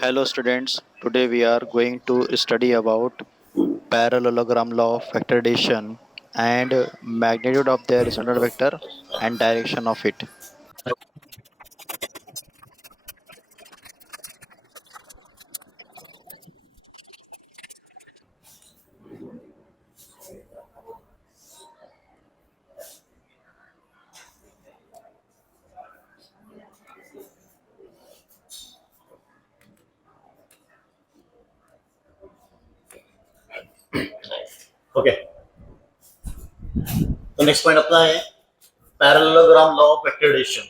Hello students, today we are going to study about parallelogram law of vector addition and magnitude of their resultant vector and direction of it. Okay तो next point अपना है parallelogram law of vector addition.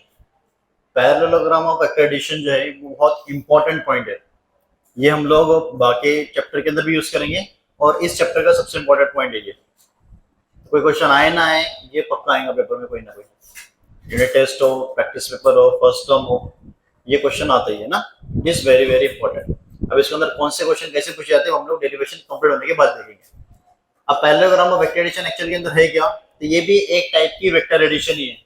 Parallelogram of vector addition जो है वो बहुत important point है। ये हम लोग बाकी चैप्टर के अंदर भी यूज करेंगे और इस चैप्टर का सबसे इंपॉर्टेंट पॉइंट है ये। तो कोई क्वेश्चन आए ना आए ये पक्का आएगा पेपर में, कोई ना कोई यूनिट टेस्ट हो, प्रैक्टिस पेपर हो, फर्स्ट टर्म हो, ये क्वेश्चन आता ही है ना। It is very very important. अब इसके अंदर कौन से क्वेश्चन कैसे पूछे जाते हैं हम लोग डेरिवेशन कंप्लीट होने के बाद देखेंगे। अब parallelogram of vector addition actual के अंदर है क्या, तो ये भी एक टाइप की वेक्टर एडिशन ही है।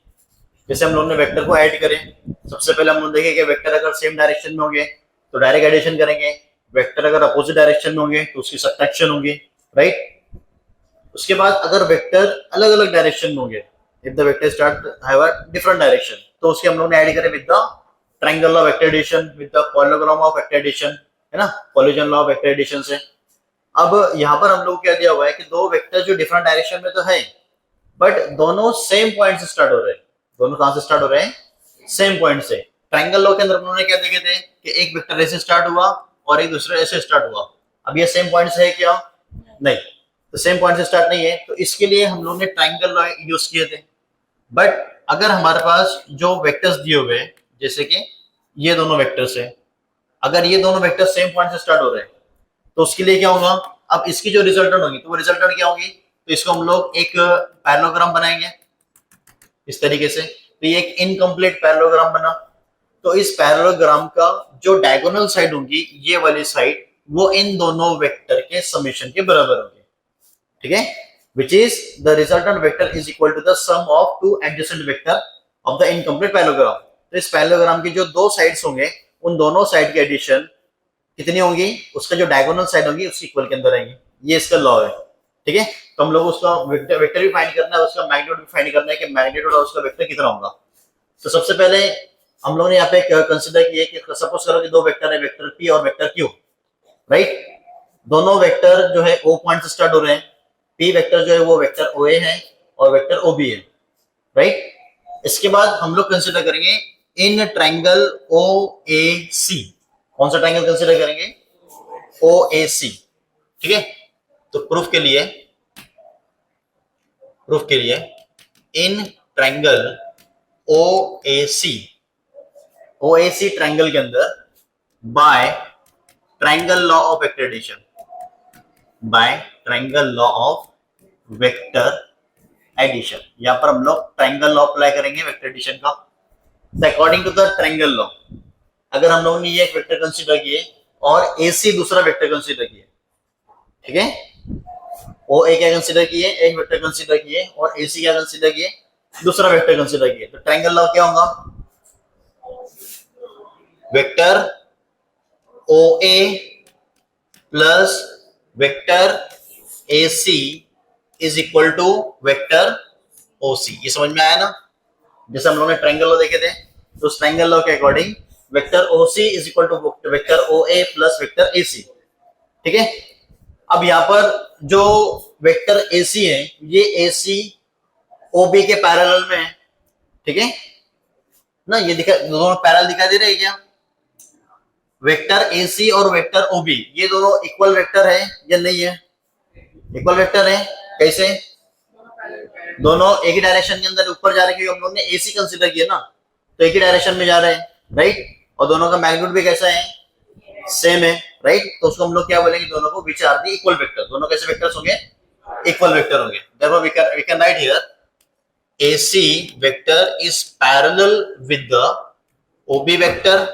जैसे हम लोगों ने वेक्टर को ऐड करें, सबसे पहले हम लोग देखें कि वेक्टर अगर सेम डायरेक्शन में होंगे तो डायरेक्ट एडिशन करेंगे, वेक्टर अगर अपोजिट डायरेक्शन में होंगे तो उसकी सब्ट्रैक्शन होगी, राइट। उसके बाद अगर वेक्टर अलग अलग डायरेक्शन में होंगे, if the vector start have a different direction, तो उसके हम लोग ने ऐड करें with the triangle of vector addition, with the parallelogram of vector addition, है ना, collision law of vector addition से। अब यहाँ पर हम लोग क्या दिया हुआ है कि दो वेक्टर जो डिफरेंट डायरेक्शन में तो है बट दोनों सेम पॉइंट से स्टार्ट हो रहे हैं। दोनों कहां से स्टार्ट हो रहे हैं? सेम पॉइंट से। ट्रायंगल लॉ के अंदर उन्होंने क्या देखे थे कि एक वेक्टर ऐसे स्टार्ट हुआ और एक दूसरे ऐसे स्टार्ट हुआ। अब ये सेम पॉइंट से है क्या? नहीं, तो सेम पॉइंट से स्टार्ट नहीं है, तो इसके लिए हम लोग ने ट्रायंगल लॉ यूज किए थे। बट अगर हमारे पास जो वेक्टर्स दिए हुए हैं, जैसे कि ये दोनों वेक्टर्स है, अगर ये दोनों वेक्टर सेम पॉइंट से स्टार्ट हो रहे हैं तो उसके लिए क्या होगा? अब इसकी जो रिजल्टेंट होगी तो वो रिजल्टेंट क्या होगी? तो इसको हम लोग एक पैरेललोग्राम बनाएंगे इस तरीके से। तो ये एक इनकम्प्लीट पैरेललोग्राम बना। तो इस पैरेललोग्राम का जो डायगोनल साइड होंगी, ये वाली साइड, वो इन दोनों वेक्टर के समेशन के बराबर होंगे, ठीक है। which is the resultant vector is equal to the sum of two adjacent vector of the incomplete parallelogram। तो इस पैरेललोग्राम की जो दो साइड्स होंगे उन दोनों साइड की एडिशन कितनी होगी? उसका जो डायगोनल साइड होगी उसके इक्वल के अंदर आएंगी। ये इसका लॉ है, ठीक है। तो हम लोग उसका वेक्टर भी फाइंड करना है, उसका मैग्नीट्यूड भी फाइंड करना है कि मैग्नीट्यूड और उसका वेक्टर कितना होगा। तो सबसे पहले हम लोग ने यहाँ पे कंसीडर किया कि सपोज करो कि दो वेक्टर है, वेक्टर पी और वेक्टर क्यू, राइट। दोनों वेक्टर जो है ओ पॉइंट से स्टार्ट हो रहे हैं। पी वेक्टर जो है वो वेक्टर ओ ए है और वेक्टर ओ बी है, राइट। इसके बाद हम लोग कंसीडर करेंगे इन ट्रायंगल ओ ए सी। कौन सा ट्रायंगल कंसीडर करेंगे? ओ ए सी, ठीक है। तो प्रूफ के लिए in triangle O A C triangle के अंदर by triangle law of vector addition, by triangle law of vector addition, यहां पर हम लोग ट्रायंगल लॉ अप्लाई करेंगे वेक्टर एडिशन का। According to the triangle law, अगर हम लोगों ने ये एक वेक्टर कंसीडर किए और ए सी दूसरा वेक्टर कंसीडर किए, ठीक है, ओ ए क्या कंसीडर किए? एक वेक्टर कंसीडर किए और ए सी क्या कंसीडर किए? दूसरा वेक्टर कंसीडर किए। तो ट्रायंगल लॉ क्या होगा? Vector O A plus vector A C is equal to vector O C. ये समझ में आया ना? जैसे हम लोगों ने ट्रायंगल लॉ देखे थे, तो उस ट्रायंगल लॉ के according vector O C is equal to vector O A plus vector A C, ठीक है। अब यहाँ पर जो वेक्टर ए सी है, ये ए सी ओ बी के पैरेलल में है, ठीक है ना। ये दिखा, दोनों पैरेलल दिखाई दे रहे हैं क्या? वेक्टर ए सी और वेक्टर ओ बी, ये दोनों इक्वल वेक्टर है या नहीं है? इक्वल वेक्टर है। कैसे? दोनों एक ही डायरेक्शन के अंदर ऊपर जा रहे हैं, क्योंकि हम लोग ने ए सी कंसिडर किया ना, तो एक ही डायरेक्शन में जा रहे हैं, राइट। और दोनों का मैग्नीट्यूड भी कैसा है? सेम है, राइट। तो उसको हम लोग क्या बोलेंगे? दोनों को which are the equal vector. दोनों कैसे वेक्टर्स होंगे? इक्वल वेक्टर होंगे। therefore we can write here AC vector is parallel with the OB vector।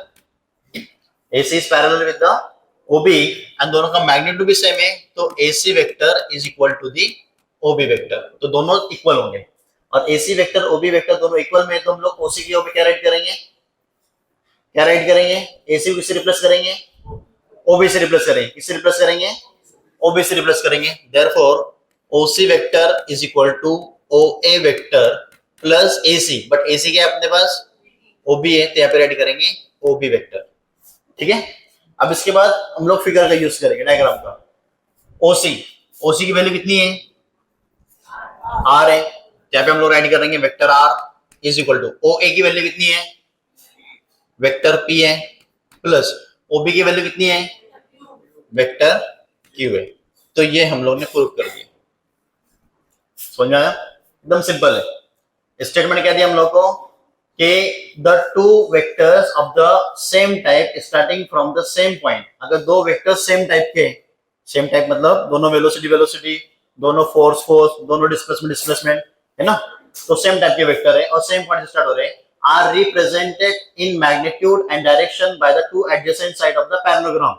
AC is parallel with the OB and दोनों का मैग्नीट्यूड भी सेम है, तो AC vector is equal to the OB vector. तो दोनों equal होंगे और AC vector OB vector दोनों इक्वल में, तो हम लोग OC की OB क्या राइट करेंगे? AC को किससे रिप्लेस करेंगे? ओबी से रिप्लेस करेंगे, किससे रिप्लेस करेंगे, ओबी से रिप्लेस करेंगे। Therefore OC vector is equal to OA vector plus AC, but AC क्या है अपने पास, ओबी है, तो यहाँ पे रेडी करेंगे ओबी वेक्टर। ठीक है, अब इसके बाद हम लोग फिगर का यूज करेंगे, डायग्राम का। ओसी, ओसी की वैल्यू कितनी है, आर है, यहाँ पे हम लोग रेडी करेंगे vector R is equal to OA की वैल्यू कितनी है, वेक्टर पी है, प्लस ओबी की वैल्यू कितनी है, वेक्टर क्यू है। तो ये हम लोग ने प्रूव कर दिया। समझ में आया, एकदम सिंपल है। स्टेटमेंट क्या दिया हम लोग को कि the two vectors of the same type starting from the same point, अगर दो वेक्टर्स सेम टाइप के, सेम टाइप मतलब दोनों वेलोसिटी वेलोसिटी, दोनों फोर्स फोर्स, दोनों डिस्प्लेसमेंट डिस्प्लेसमेंट, है ना, तो सेम टाइप के वेक्टर है और सेम पॉइंट से स्टार्ट हो रहे हैं, are represented in magnitude and direction by the two adjacent side of the parallelogram.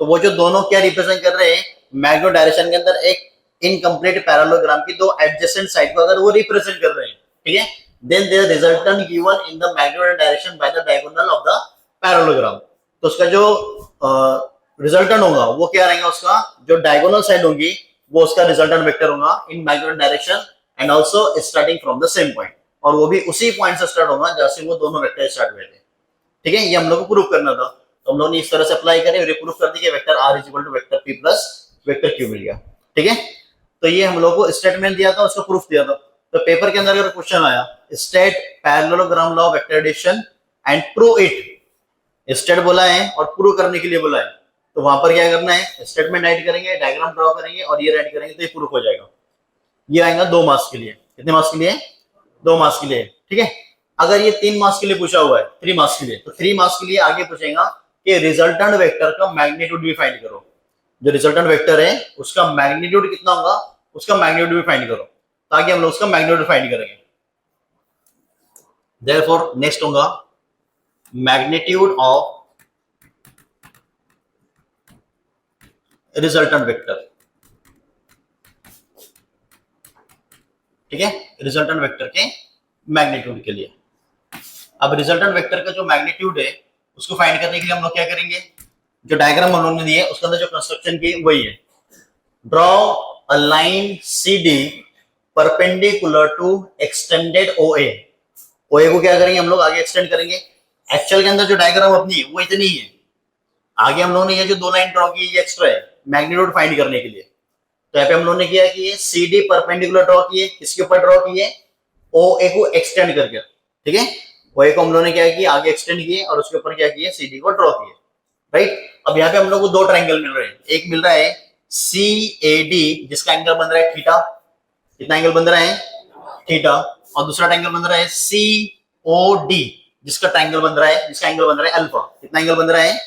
तो वो जो दोनों क्या रिप्रेजेंट कर रहे हैं, मैग्नीट्यूड डायरेक्शन के अंदर एक इनकम्प्लीट पैरेललोग्राम की दो एडजेसेंट साइड को अगर वो रिप्रेजेंट कर रहे हैं, ठीक है, then their resultant given in the magnitude direction by the diagonal of the parallelogram। तो उसका जो रिजल्टेंट होगा वो क्या रहेगा, उसका जो डायगोनल साइड होगी वो उसका रिजल्टेंट वेक्टर होगा in magnitude direction and also starting from the same point, और वो भी उसी पॉइंट से स्टार्ट होगा जहां से वो दोनों वेक्टर स्टार्ट हुए थे। ठीक है, ये हम लोग को प्रूव करना था, तो हम लोग ने इस तरह से अप्लाई करे और प्रूव कर दी कि vector R is equal to vector P plus vector Q मिल गया। ठीक है, तो ये हम लोग को स्टेटमेंट दिया था, उसका प्रूफ दिया था। तो पेपर के अंदर अगर क्वेश्चन आया state parallelogram law of vector addition and prove it, state बोला है और प्रूव करने के लिए बोला है, तो वहां पर क्या करना है, स्टेटमेंट राइट करेंगे, डायग्राम ड्रॉ करेंगे और ये राइट करेंगे, तो ये प्रूफ हो जाएगा। ये आएगा 2 मार्क्स के लिए। कितने मार्क्स के लिए, 2 मार्क्स के लिए। ठीक है, अगर ये 3 मार्क्स के लिए पूछा हुआ है, 3 मार्क्स के लिए, तो 3 मार्क्स के लिए आगे पूछेगा कि रिजल्टेंट वेक्टर का मैग्नीट्यूड भी फाइंड करो। जो रिजल्टेंट वेक्टर है उसका मैग्नीट्यूड कितना होगा, उसका मैग्नीट्यूड भी फाइंड करो, ताकि हम लोग उसका मैग्नीट्यूड फाइंड करेंगे। देयरफॉर नेक्स्ट होगा मैग्नीट्यूड ऑफ रिजल्टेंट वेक्टर। ठीक है, रिजल्टेंट वेक्टर के मैग्नीट्यूड के लिए। अब रिजल्टेंट वेक्टर का जो मैग्नीट्यूड है उसको फाइंड करने के लिए हम लोग क्या करेंगे, जो डायग्राम हम लोगों ने दिए उसके अंदर जो कंस्ट्रक्शन की वही है। Draw a line C D perpendicular to extended OA. OA को क्या करेंगे हम लोग आगे एक्सटेंड करेंगे। एक्चुअल के अंदर जो डायग्राम अपनी है वो इतनी ही है, आगे हम लोगों ने ये जो 2 लाइन ड्रॉ की ये एक्स्ट्रा है मैग्नीट्यूड फाइंड करने के लिए। तो यहाँ पे हम लोगों ने किया कि ये सी डी परपेंडिकुलर ड्रॉ किए, किसके ऊपर ड्रॉ किए, ओ ए को एक्सटेंड करके। ठीक है, ओ ए को हम लोगों ने क्या किया, आगे एक्सटेंड किए और उसके ऊपर क्या किया, सी डी को ड्रॉ किए। राइट, अब यहाँ पे हम लोग को 2 ट्राइंगल मिल रहे हैं। एक मिल रहा है सी ए डी जिसका एंगल बन रहा है थीटा, कितना एंगल बन रहा है, थीटा, और दूसरा ट्राइंगल बन रहा है सी ओ डी जिसका ट्राइंगल बन रहा है, जिसका एंगल बन रहा है अल्फा, कितना एंगल बन रहा है,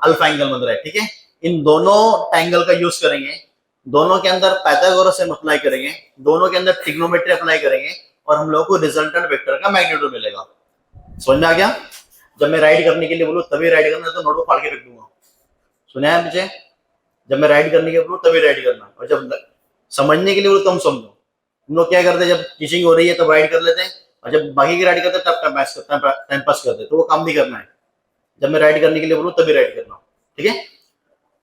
अल्फा एंगल बन रहा है। ठीक है, इन दोनों ट्राइंगल का यूज करेंगे, दोनों के अंदर पाइथागोरस से अप्लाई करेंगे, दोनों के अंदर ट्रिग्नोमेट्री अप्लाई करेंगे और हम लोग को रिजल्टेंट वेक्टर का मैग्नीट्यूड मिलेगा। समझ में आ गया। जब मैं राइट करने के लिए बोलूं तभी राइट करना, तो नोट को फाड़ के रख दूंगा। सुना है मुझे, जब मैं राइट करने के लिए बोलूं तभी राइट करना, और जब समझने के लिए बोलूं तुम समझो। हम लोग क्या करते हैं, जब टीचिंग हो रही है तब राइट कर लेते हैं, और जब बाकी की राइट करते हैं तब टाइम पास करते हैं, तो वो काम नहीं करना है। जब मैं राइट करने के लिए बोलूं तभी राइट करना। ठीक है,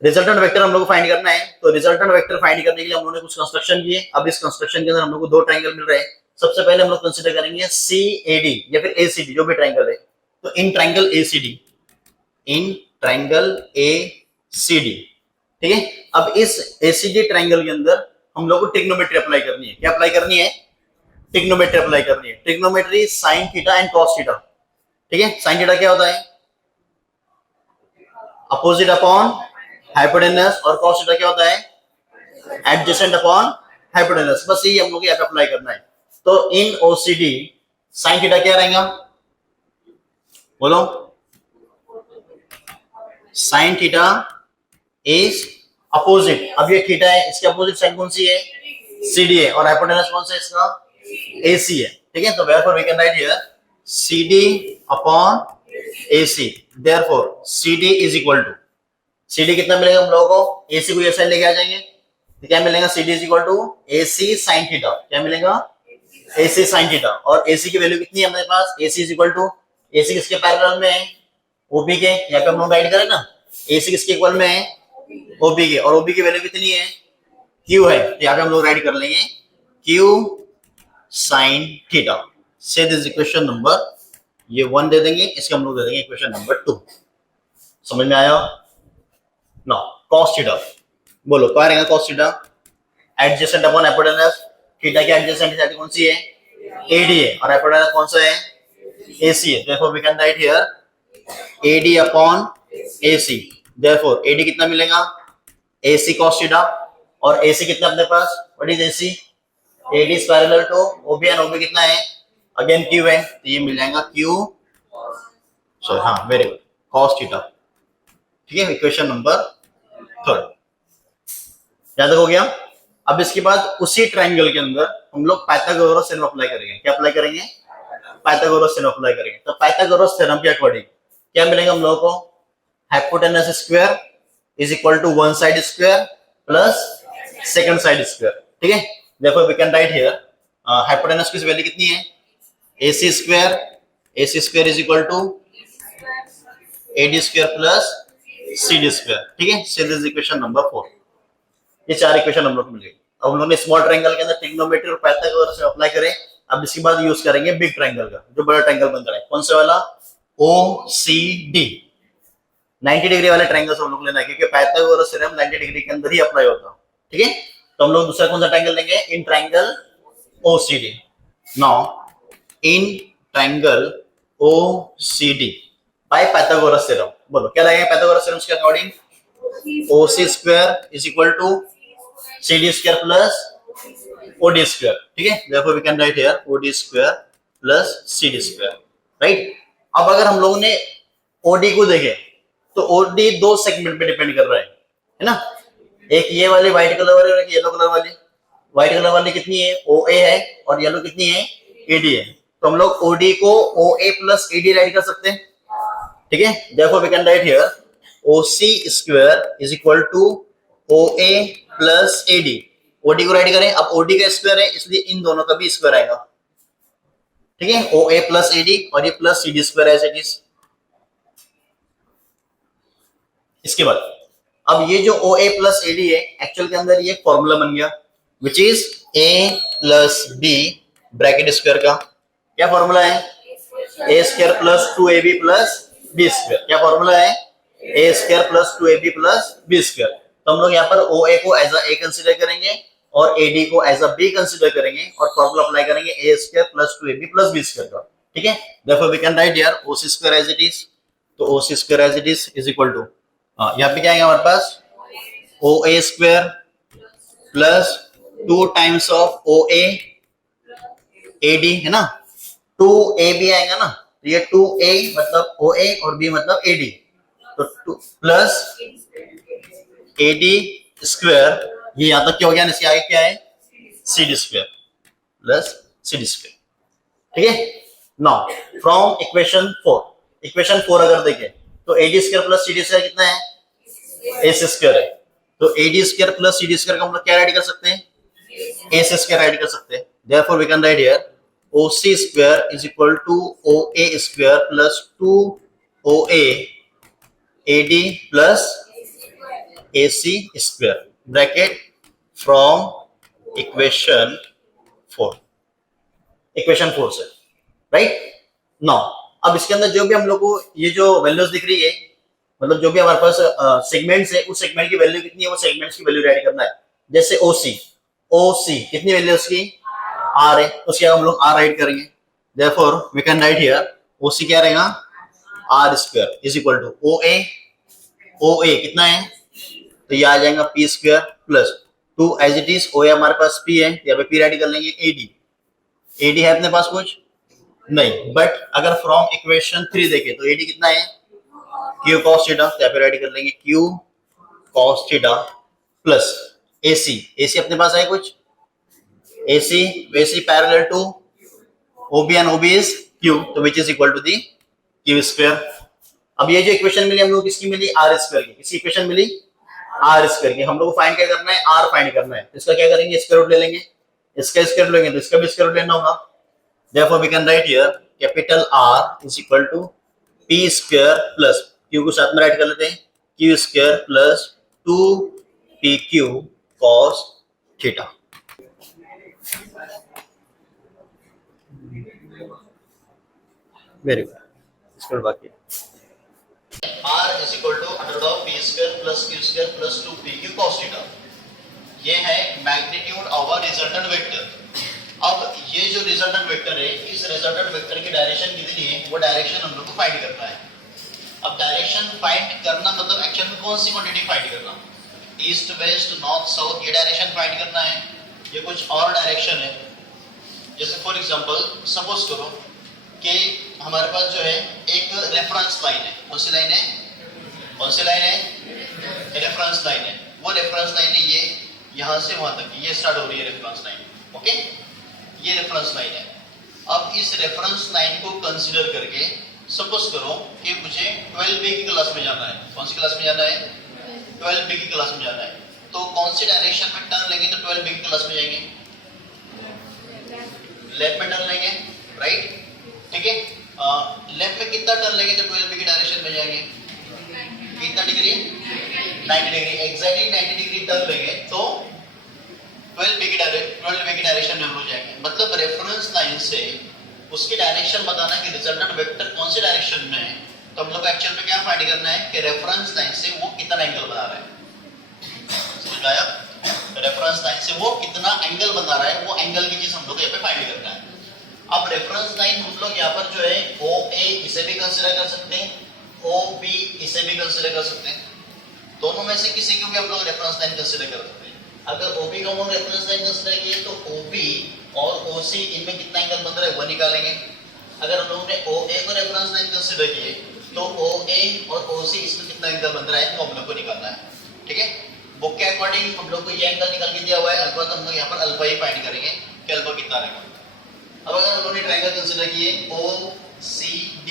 रिजल्टेंट वेक्टर हम लोग को फाइंड करना है, तो रिजल्टेंट वेक्टर फाइंड करने के लिए हम लोगों ने कुछ कंस्ट्रक्शन किए। अब इस कंस्ट्रक्शन के अंदर हम लोग को 2 ट्राइंगल मिल रहे हैं। सबसे पहले हम लोग कंसीडर करेंगे सी ए डी या फिर ए सी डी, जो भी ट्राइंगल है। तो in triangle A C D, in triangle A C D. ठीक है, अब इस ए सी डी ट्राइंगल के अंदर हम लोग को ट्रिग्नोमेट्री अप्लाई करनी है। क्या अप्लाई करनी है, ट्रिग्नोमेट्री अप्लाई करनी है। Trigonometry sine theta and cos theta. ठीक है, साइन थीटा क्या होता है, अपोजिट अपॉन हाइपोटेनस, और कॉस थीटा क्या होता है, एडजेसेंट अपॉन हाइपोटेनस। बस यही हम लोग यहाँ पे अप्लाई करना है। तो इन ओसीडी साइन थीटा क्या रहेगा, बोलो, साइन थीटा इज अपोजिट। अब ये थीटा है, इसके अपोजिट साइन कौन सी है, सीडी है, और हाइपोटेनस कौन सा है इसका, एसी है। ठीक है, तो therefore we can write here CD upon AC। therefore CD is equal to, CD कितना मिलेगा हम लोगों को, AC को ये साइड लेके आ जाएंगे, तो क्या मिलेगा, CD is equal to AC sin theta. क्या मिलेगा, AC sin थीटा, और AC की वैल्यू कितनी है हमारे पास, AC is equal to, AC किसके पैरेलल में है, OP के। यहाँ पे हम लोग राइट करें ना, AC किसके इक्वल में है? OB के, और OB की वैल्यू कितनी है? Q है, तो यहाँ पे हम लोग राइट कर लेंगे Q sin थीटा। से दिस इक्वेशन नंबर, ये 1 दे देंगे, इसका हम लोग दे देंगे इक्वेशन नंबर 2। समझ में आया? नो, cos थीटा, बोलो क्या रहेगा cos theta? Adjacent upon hypotenuse, theta की एडजेसेंट साइड कौन सी है? AD है, और हाइपोटेनस कौन सा है? AC है। Therefore we can write here AD upon AC। Therefore AD कितना मिलेगा? AC cos थीटा, और AC कितना अपने पास? What is AC? AD is parallel to OB, and OB कितना है? अगेन Q है, तो ये मिल जाएगा Q, सॉरी हाँ वेरी गुड, cos थीटा। ठीक है, इक्वेशन नंबर 3 याद हो गया। अब इसके बाद उसी ट्रायंगल के अंदर हम लोग पाइथागोरस थ्योरम अप्लाई करेंगे। क्या अप्लाई करेंगे? पाइथागोरस थ्योरम अप्लाई करेंगे। तो पाइथागोरस थ्योरम के अकॉर्डिंग क्या मिलेगा हम लोगों को? Hypotenuse square is equal to one side square plus second side square. ठीक है, देखो we can write here hypotenuse की वैल्यू कितनी है? AC square is equal to AD square plus CD square. ठीक है, सो दिस इक्वेशन नंबर 4। ये 4 equation हम लोग को मिल गई। अब हम लोग ने स्मॉल ट्रायंगल के अंदर ट्रिग्नोमेट्री और पाइथागोरस से अप्लाई करें। अब इसके बाद यूज करेंगे बिग ट्रायंगल का, जो बड़ा ट्रायंगल बन रहा है। कौन सा वाला? OCD, 90 डिग्री वाले ट्रायंगल हम लोग लेना है, क्योंकि पाइथागोरस थ्योरम 90 डिग्री के अंदर ही अप्लाई होता है। ठीक है, तो हम लोग दूसरा कौन सा ट्रायंगल लेंगे? In triangle OCD। Now in triangle OCD by Pythagoras theorem, बोलो क्या लगेगा पाइथागोरस थ्योरम के according? OC square is equal to CD square plus OD square. ठीक है, therefore we can write here OD square plus CD square. Right, अब अगर हम लोगों ने OD को देखे तो OD दो सेगमेंट पे डिपेंड कर रहा है ना? एक ये वाली व्हाइट कलर वाली और एक येलो कलर वाली। व्हाइट कलर वाली कितनी है? OA है, और येलो कितनी है? AD है। तो हम लोग OD को OA प्लस AD राइट कर सकते हैं। ठीक है, therefore we can write here OC square is equal to OA plus AD। OD को राइट करें, अब OD का स्क्वायर है इसलिए इन दोनों का भी स्क्वायर आएगा। ठीक है, OA प्लस AD, और ये plus CD square as it is. इसके बाद अब ये जो OA प्लस AD है, एक्चुअल के अंदर ये फॉर्मूला बन गया, which is A plus B bracket square का। क्या फॉर्मूला है? A square plus 2AB plus B square. क्या फॉर्मूला है? A square plus 2AB plus B square. तो हम लोग यहाँ पर OA को एज A कंसीडर करेंगे और AD को एज B कंसीडर करेंगे, और फॉर्मूला अप्लाई करेंगे A square plus 2AB plus B square का। ठीक है, therefore we can write here OC square as it is. तो OC square as it is equal to, यहाँ पे क्या आएगा हमारे पास? OA square plus 2 times of OA AD है ना, 2AB आएगा ना, तो ये 2A मतलब OA और B मतलब AD, तो 2 प्लस AD स्क्वायर, ये यहां तक क्या हो गया? इसके आगे क्या है? CD square plus CD square. ठीक है, नाउ फ्रॉम इक्वेशन 4 अगर देखें तो AD square plus CD square कितना है? AC स्क्वायर है। तो AD square plus CD square का हम लोग क्या राइट कर सकते हैं? AC स्क्वायर राइट कर सकते हैं। therefore we can write here OC square is equal to OA square plus 2OA AD plus AC square bracket from equation 4 से, राइट। नाउ अब इसके अंदर जो भी हम लोग को ये जो वैल्यूज दिख रही है, मतलब जो भी हमारे पास सेगमेंट्स है, उस सेगमेंट की वैल्यू कितनी है वो सेगमेंट्स की वैल्यू राइट करना है। जैसे OC कितनी वैल्यू उसकी? R है, उसके हम लोग R राइट करेंगे। therefore we can write here OC क्या रहेगा? R square is equal to OA कितना है? तो ये आ जाएगा P square plus 2 as it is. OA हमारे पास P है, यहाँ पे P राइट कर लेंगे। AD है अपने पास कुछ नहीं, बट अगर फ्रॉम इक्वेशन 3 देखें तो AD कितना है? Q cos थीटा, तो यहाँ पे राइट कर लेंगे Q cos theta plus AC अपने पास है कुछ? AC parallel to OB and OB is Q, तो which is equal to the Q square। अब ये जो इक्वेशन मिली हम लोग किसकी मिली? R स्क्वायर की। किसकी इक्वेशन मिली? R स्क्वायर की। हम लोग को फाइंड क्या करना है? R फाइंड करना है। इसका क्या करेंगे? स्क्वायर रूट ले लेंगे। इसका स्क्वायर रूट लेंगे तो इसका भी स्क्वायर रूट लेना होगा। therefore we can write here capital R is equal to P square plus Q को साथ में राइट कर लेते हैं Q square plus 2pq cos theta. Very good, इसके बाद बाकी r is equal to under of p square plus q square plus 2pq cos theta. ये है मैग्नीट्यूड ऑफ रिजल्टेंट वेक्टर। अब ये जो रिजल्टेंट वेक्टर है, इस रिजल्टेंट वेक्टर की डायरेक्शन कितनी है, वो डायरेक्शन हम लोग को फाइंड करना है। अब डायरेक्शन फाइंड करना मतलब एक्चुअल में कौन सी क्वांटिटी फाइंड करना, ईस्ट वेस्ट नॉर्थ साउथ, ये डायरेक्शन फाइंड करना है, ये कुछ और डायरेक्शन है। जैसे फॉर एग्जांपल सपोज करो कि हमारे पास जो है एक रेफरेंस लाइन है। कौन सी लाइन है, कौन सी लाइन है, रेफरेंस लाइन है। वो रेफरेंस लाइन है ये यहां से वहां तक, ये स्टार्ट हो रही है रेफरेंस लाइन, ओके, ये रेफरेंस लाइन है। अब इस रेफरेंस लाइन को कंसीडर करके सपोज करो कि मुझे 12B की क्लास में जाना है। कौन सी क्लास में जाना है, 12B की क्लास में जाना है। तो कौन सी डायरेक्शन में टर्न लेंगे तो 12B की क्लास में जाएंगे, लेफ्ट में टर्न लेंगे, राइट, ठीक है। लेफ्ट में कितना टर्न लेंगे तो 12B की डायरेक्शन में जाएंगे, कितना degree, 90 degree, exactly 90 degree turn लेंगे तो 12B की डायरेक्शन में हम लोग जाएंगे। मतलब रेफरेंस लाइन से उसकी डायरेक्शन बताना कि रिजल्टेंट वेक्टर कौन सी डायरेक्शन में है। तो हम लोग एक्चुअल में क्या फाइंड करना है कि रेफरेंस लाइन से वो कितना एंगल बना रहा है, समझ में आया? रेफरेंस लाइन से वो कितना एंगल बना रहा है, वो एंगल की चीज हम लोग यहाँ पे फाइंड करना है। अब रेफरेंस लाइन हम लोग यहाँ पर जो है OA इसे भी कंसीडर कर सकते हैं, OB इसे भी कंसीडर कर सकते हैं। दोनों में से किसी को भी हम लोग रेफरेंस लाइन कंसीडर कर सकते हैं। अगर OB को हम रेफरेंस लाइन कंसीडर किए तो OB और OC इनमें कितना एंगल बन रहा है वो निकालेंगे। अगर हम लोगों ने OA को रेफरेंस लाइन कंसीडर किए तो OA और OC इसमें कितना एंगल बन रहा है वो हम लोग को निकालना है, ठीक है। बुक के अकॉर्डिंग हम लोग को ये एंगल निकाल के दिया हुआ है अल्फा, तो हम लोग यहाँ पर अल्फा ही फाइंड करेंगे कि अल्फा कितना रहेगा। अब अगर हम लोगों ने ट्रायंगल कंसीडर किए OCD,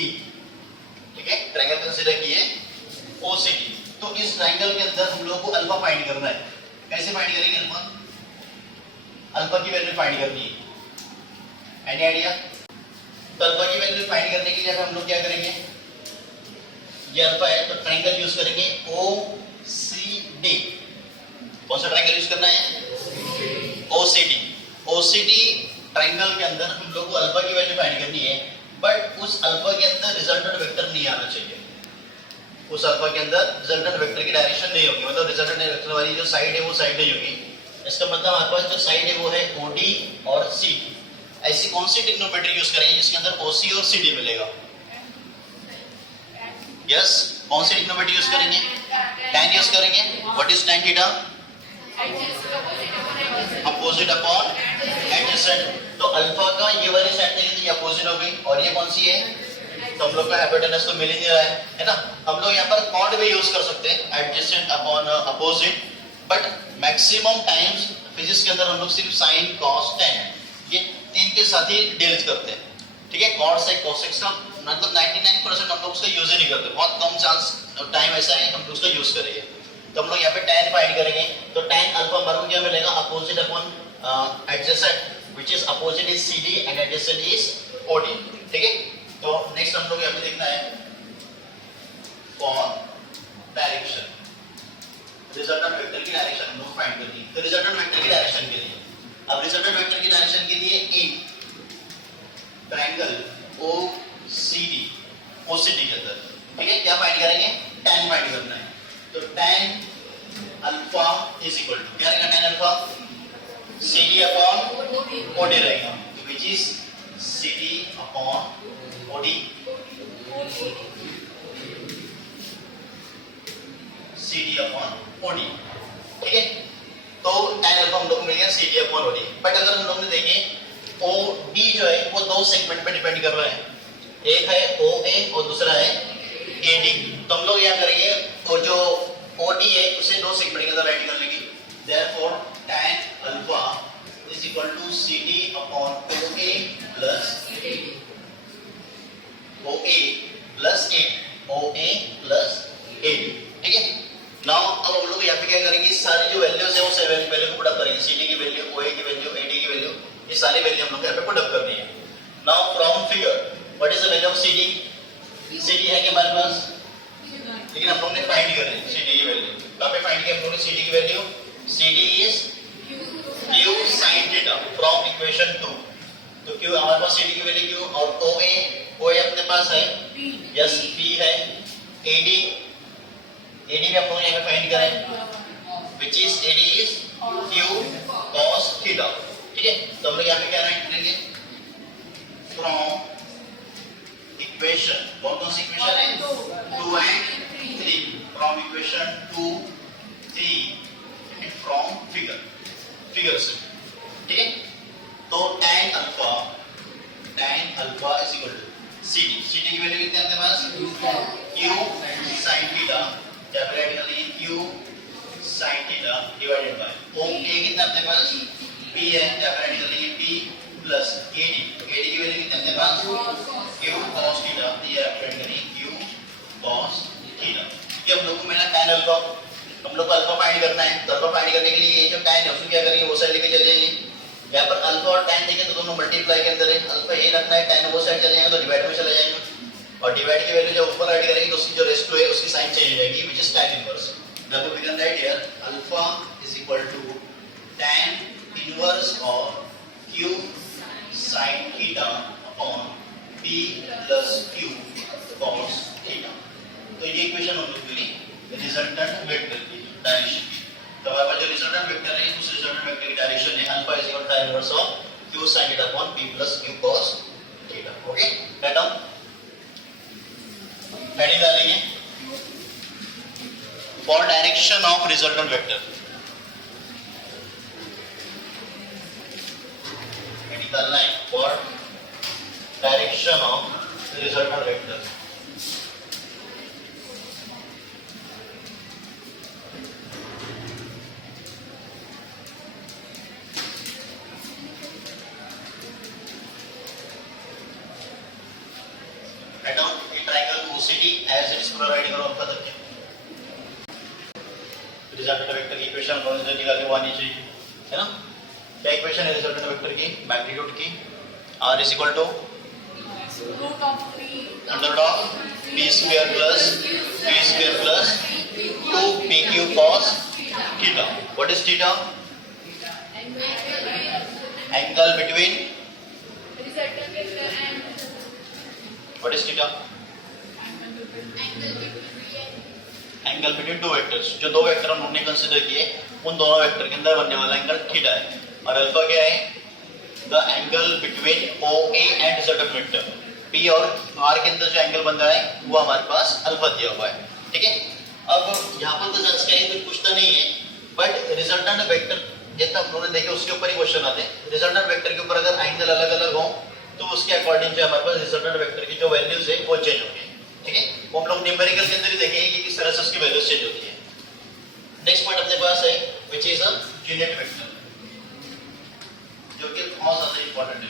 ठीक है, ट्रायंगल कंसीडर किए OCD, तो इस ट्रायंगल के अंदर हम लोग को अल्फा फाइंड करना है। कैसे फाइंड करेंगे अल्फा, अल्फा की वैल्यू फाइंड करनी है, एनी आइडिया? तो अल्फा की वैल्यू फाइंड करने के लिए हम लोग क्या करेंगे, ये अल्फा है तो ट्रायंगल यूज करेंगे OCD। कौन सा ट्रायंगल यूज करना है, OCD। OCD ट्रायंगल के अंदर हम लोग को अल्फा की वैल्यू फाइंड करनी है, बट उस अल्फा के अंदर रिजल्टेंट वेक्टर नहीं आना चाहिए। उस अल्फा के अंदर रिजल्टेंट वेक्टर की डायरेक्शन नहीं होगी, मतलब रिजल्टेंट वेक्टर वाली जो साइड है वो साइड नहीं होगी। इसका मतलब हमारे पास जो साइड है वो है OD और C। ऐसी कौन सी ट्रिग्नोमेट्री यूज करेंगे जिसके अंदर OC और CD मिलेगा? यस, कौन सी ट्रिग्नोमेट्री यूज करेंगे? tan यूज करेंगे। What is tan theta? Opposite upon adjacent. तो अल्फा का ये वाली साइड देखिए तो ये अपोजिट हो गई, और ये कौन सी है, तो हम लोग का हाइपोटेनस तो मिल ही नहीं रहा है ना। हम लोग यहाँ पर कॉर्ड भी यूज कर सकते हैं, adjacent upon opposite, but maximum times physics के अंदर हम लोग सिर्फ साइन कॉस टेन ये तीन के साथ ही डील करते हैं, ठीक है। कॉड से कोसेक का मतलब 99% हम लोग उसका यूज ही नहीं करते, बहुत कम चांस टाइम ऐसा है हम लोग उसका यूज करेंगे। तो हम लोग यहाँ पे tan फाइंड करेंगे, तो tan अल्फा हमारे को क्या मिलेगा, opposite upon adjacent, which is opposite is CD and adjacent is OD, ठीक है। तो नेक्स्ट हम लोग यहाँ पे देखना है फॉर डायरेक्शन, रिजल्टेंट वेक्टर की डायरेक्शन हम लोग फाइंड करनी है। तो रिजल्टेंट वेक्टर की डायरेक्शन के लिए, अब रिजल्टेंट वेक्टर की डायरेक्शन के लिए एक ट्रायंगल OCD के अंदर, ठीक है, क्या फाइंड करेंगे, tan फाइंड करना है। तो tan alpha is equal to क्या रहेगा, tan alpha CD upon OD रहेगा, which is CD upon OD, CD upon OD, ठीक है। तो tan अल्फा हम लोग को मिल गया CD अपॉन OD। बट अगर हम लोग ने देखें OD जो है वो दो सेगमेंट पे डिपेंड कर रहा है, एक है OA और दूसरा है AD। तो हम लोग क्या करेंगे, तो जो OD है उसे दो सेगमेंट के अंदर राइट कर लेंगे। Therefore tan alpha is equal to CD upon OA plus AD, ठीक है। नाउ अब हम लोग यहाँ पे क्या करेंगे, सारी जो वैल्यूज है वो सेवन वैल्यू को पुट अप करेंगे, CD की वैल्यू, OA की वैल्यू, AD की वैल्यू, ये सारी वैल्यू हम लोग यहाँ पे पुट अप करनी है। Now from figure what is the value of CD? CD है कि हमारे पास लेकिन हम लोग ने फाइंड करी CD की वैल्यू। कहाँ पे फाइंड किया हम लोग ने CD की value? CD is Q sin theta from equation 2। तो Q हमारे पास CD की वैल्यू Q और OA अपने पास है, यस P है, AD भी हम लोग यहाँ पे फाइंड करें, which is AD is Q cos theta. ठीक है, तो हम लोग यहाँ पे क्या राइट करेंगे? फ्रॉम इक्वेशन, कौन सी इक्वेशन है? 2 and 3, from equation 2 3 from figure से। ठीक है, तो tan alpha is equal to CD की वैल्यू कितनी है आपके पास? Q sin theta, capital Q sin theta divided by OA कितना अपने पास? P है, कैपिटल P प्लस AD की वैल्यू कितनी अपने पास? Q cos थीटा, ये कैपिटल Q cos थीटा। ये हम लोग को मिला tan अल्फा, हम लोग को अल्फा फाइंड करना है। तो अल्फा फाइंड करने के लिए ये जो tan है उसको क्या करेंगे? वो साइड लेके चले जाएंगे। यहाँ पर अल्फा और tan देखें तो दोनों मल्टीप्लाई के अंदर है, अल्फा ये रखना है, tan वो साइड चले जाएंगे तो डिवाइड में चले जाएंगे, और डिवाइड की वैल्यू जब ऊपर ऐड करेंगे तो उसकी जो रेशियो है उसकी साइन चेंज हो जाएगी, which is tan inverse. therefore we can write here alpha is equal to tan inverse of Q sin theta upon P plus Q cos theta। तो ये इक्वेशन हम लोग के लिए रिजल्टेंट वेक्टर की डायरेक्शन की। तो हमारे पास जो रिजल्टेंट वेक्टर है उस रिजल्टेंट वेक्टर की डायरेक्शन है alpha is equal to tan inverse of Q sin theta upon P plus Q cos theta। Okay, write down, heading डालेंगे for direction of resultant vector. Heading डालना है for direction of resultant vector. Write down a triangle OCD as it is पूरा write करो alpha तक के। Resultant vector की equation हम लोगों ने निकाली वो आनी चाहिए, है ना? क्या इक्वेशन है रिजल्टेंट वेक्टर की? मैग्नीट्यूड की R is equal to under of P square plus Q square plus 2PQ cos theta. What is theta? Angle between, what is theta? Angle between two vectors. जो दो vector हम लोगों ने consider किए उन दोनों वेक्टर के अंदर बनने वाला एंगल थीटा है, और अल्फा क्या है? The angle between OA and resultant vector. P और R के अंदर जो एंगल बन रहा है वो हमारे पास अल्फा दिया हुआ है। ठीक है, अब यहाँ पर तो जज करें कुछ पूछता नहीं है, बट रिजल्टेंट वेक्टर जितना हम लोगों ने देखे उसके ऊपर ही क्वेश्चन आते हैं। रिजल्टेंट वेक्टर के ऊपर अगर एंगल अलग अलग हो तो उसके अकॉर्डिंग जो हमारे पास रिजल्टेंट वेक्टर की जो वैल्यूज है वो चेंज होंगे। ठीक है, वो हम लोग न्यूमेरिकल के अंदर ही देखेंगे कि किस तरह से उसकी वैल्यूज चेंज होती है। नेक्स्ट पॉइंट अपने पास है which is a unit vector, जो कि बहुत ज्यादा इंपॉर्टेंट है।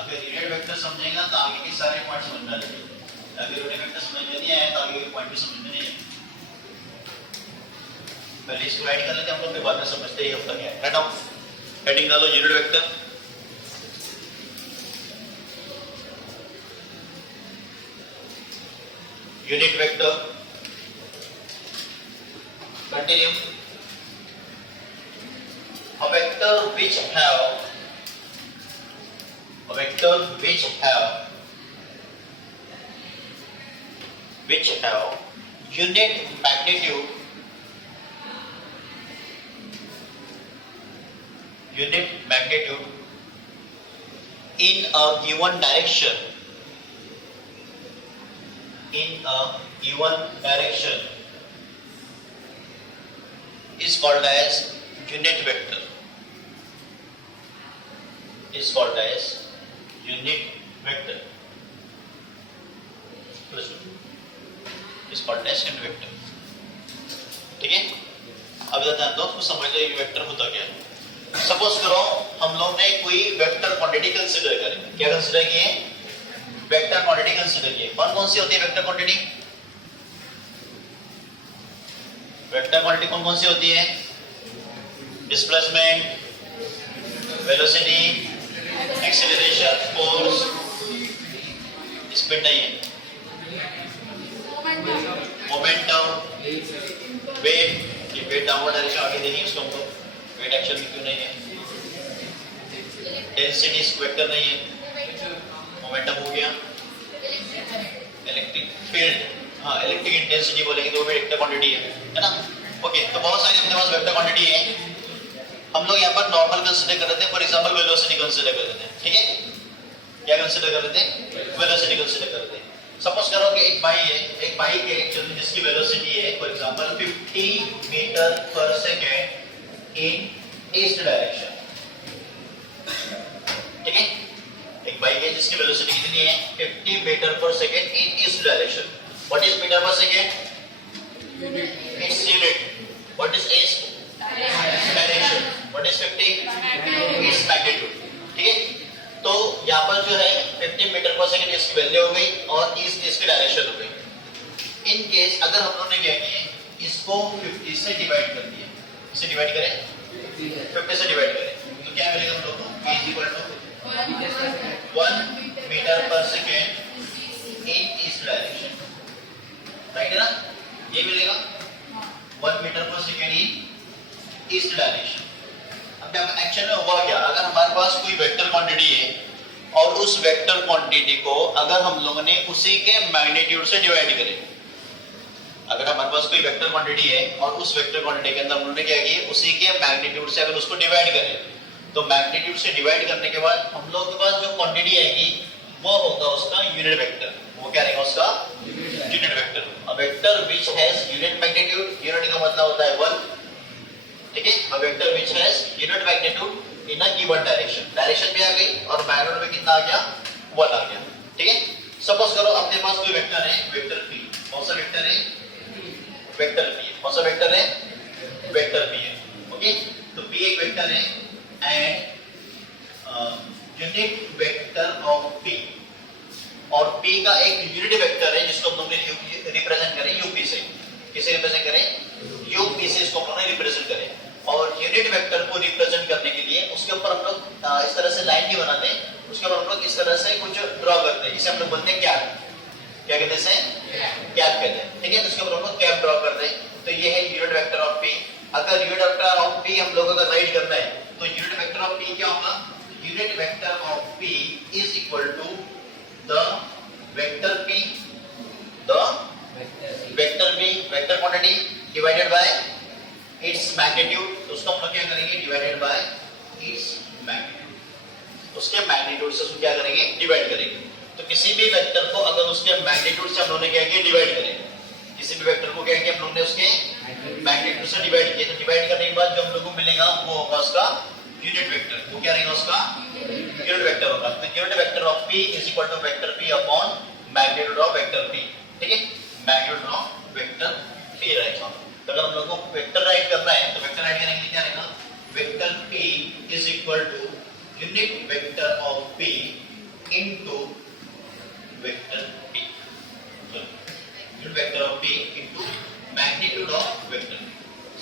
अगर यूनिट वेक्टर समझेगा तो आगे के सारे पॉइंट समझ में आ जाएंगे, अगर यूनिट वेक्टर समझ में नहीं आया तो आगे के पॉइंट भी समझ में नहीं आएंगे। पहले इसको राइट कर लेते हैं हम लोग, फिर बाद में समझते ही होता क्या है। राइट डाउन, हेडिंग डालो unit vector. Unit vector continue. A vector which have unit magnitude in a given direction is called as unit vector, is called as unit vector, is called as unit vector। ठीक है, अब बताता हूं उसको समझ लो ये vector होता क्या है। सपोज करो हम लोग ने कोई वेक्टर क्वांटिटी कंसीडर करें, क्या कंसीडर किए? वेक्टर क्वांटिटी कंसीडर किए। कौन सी होती है वेक्टर क्वांटिटी? वेक्टर क्वांटिटी कौन सी होती है? Displacement, velocity, acceleration, force, speed नहीं है। वेट, ये वेट डाउनवर्ड डायरेक्शन आगे देखेंगे उसको हम लोग, वेट एक्शन में क्यों नहीं है। डेंसिटी वेक्टर नहीं है, मोमेंटम हो गया। इलेक्ट्रिक फील्ड, हाँ इलेक्ट्रिक इंटेंसिटी बोलेंगे तो वेक्टर क्वांटिटी है ना। ओके, तो बहुत सारी अपने पास वेक्टर क्वांटिटी है। हम लोग यहाँ पर नॉर्मल कंसीडर कर लेते हैं, फॉर एग्जांपल वेलोसिटी कंसीडर कर लेते हैं, ठीक है। क्या कंसीडर कर लेते हैं, वेलोसिटी कंसीडर कर लेते हैं। सपोज करो कि एक बाइक है, एक बाइक है जिसकी वेलोसिटी है for example 50 metre per second in east direction, ठीक है। एक बाइक है जिसकी वेलोसिटी कितनी है, 50 metre per second in east direction. What is meter per second, it's unit. What is east, direction. What is 50, it's magnitude, ठीक है। तो यहाँ पर जो है 50 मीटर पर सेकेंड इसकी वैल्यू हो गई और ईस्ट इसकी डायरेक्शन हो गई। इन केस अगर हम लोगों ने क्या किया, इसको 50 से डिवाइड कर दिया, इसे डिवाइड करें 50 से डिवाइड करें तो क्या मिलेगा हम लोग को, v = 1 metre per second in east direction, right है ना। ये मिलेगा 1 metre per second in east direction. अब एक्शन में हुआ क्या, अगर हमारे पास कोई वेक्टर क्वांटिटी है और उस वेक्टर क्वांटिटी को अगर हम लोगों ने उसी के मैग्नीट्यूड से डिवाइड करें, अगर हमारे पास कोई वेक्टर क्वांटिटी है और उस वेक्टर क्वांटिटी के अंदर हम लोगों ने क्या किया, उसी के मैग्नीट्यूड से अगर उसको डिवाइड करें, तो मैग्नीट्यूड से डिवाइड करने के बाद हम लोग के पास जो क्वांटिटी आएगी वो होगा उसका यूनिट वेक्टर। वो क्या रहेगा उसका unit vector. A vector which has unit magnitude, unit का मतलब होता है 1, ठीक है। A vector which has unit magnitude in a given direction, direction भी आ गई और मैग्नीट्यूड में कितना आ गया, 1 आ गया, ठीक है। सपोज करो अपने पास कोई वेक्टर है, वेक्टर p, कौन सा वेक्टर है, वेक्टर p, कौन सा वेक्टर है, वेक्टर p है, ओके। तो p एक वेक्टर है and unit vector of p, और p का एक यूनिट वेक्टर है जिसको हम लोग रिप्रेजेंट करें यूp से। किसे रिप्रेजेंट करें, यूप से इसको हम लोग रिप्रेजेंट करें। और यूनिट वेक्टर को रिप्रेजेंट करने के लिए उसके ऊपर हम लोग इस तरह से लाइन नहीं बनाते, उसके ऊपर हम लोग इस तरह से कुछ ड्रॉ करते हैं, इसे हम लोग बोलते हैं कैप। क्या कहते हैं, कैप कहते हैं, ठीक है। तो उसके ऊपर हम लोग कैप ड्रॉ करते हैं। तो ये है यूनिट वेक्टर ऑफ p। अगर यूनिट वेक्टर ऑफ p हम लोगों का राइट करना है तो यूनिट वेक्टर ऑफ p क्या होगा, unit vector of p is equal to the vector p, the vector p, vector quantity divided by its magnitude. तो उसको हम लोग क्या करेंगे, डिवाइडेड बाय इट्स मैग्नीट्यूड, उसके मैग्नीट्यूड से उसको क्या करेंगे, डिवाइड करेंगे। तो किसी भी वेक्टर को अगर उसके मैग्नीट्यूड से हम लोगों ने क्या किया, डिवाइड करें, किसी भी वेक्टर को क्या किया हम लोगों ने उसके मैग्नीट्यूड से डिवाइड किया, तो डिवाइड करने के बाद जो हम लोग को मिलेगा वो होगा उसका यूनिट वेक्टर। वो क्या रहेगा, उसका यूनिट वेक्टर होगा। तो unit vector of p is equal to vector p upon magnitude of vector p, ठीक है। मैग्नीट्यूड ऑफ वेक्टर p रहेगा। तो अगर हम लोग को वेक्टर राइट करना है तो वेक्टर राइट करने के लिए क्या रहेगा, vector p is equal to unit vector of p into vector p, unit vector of p into magnitude of vector p।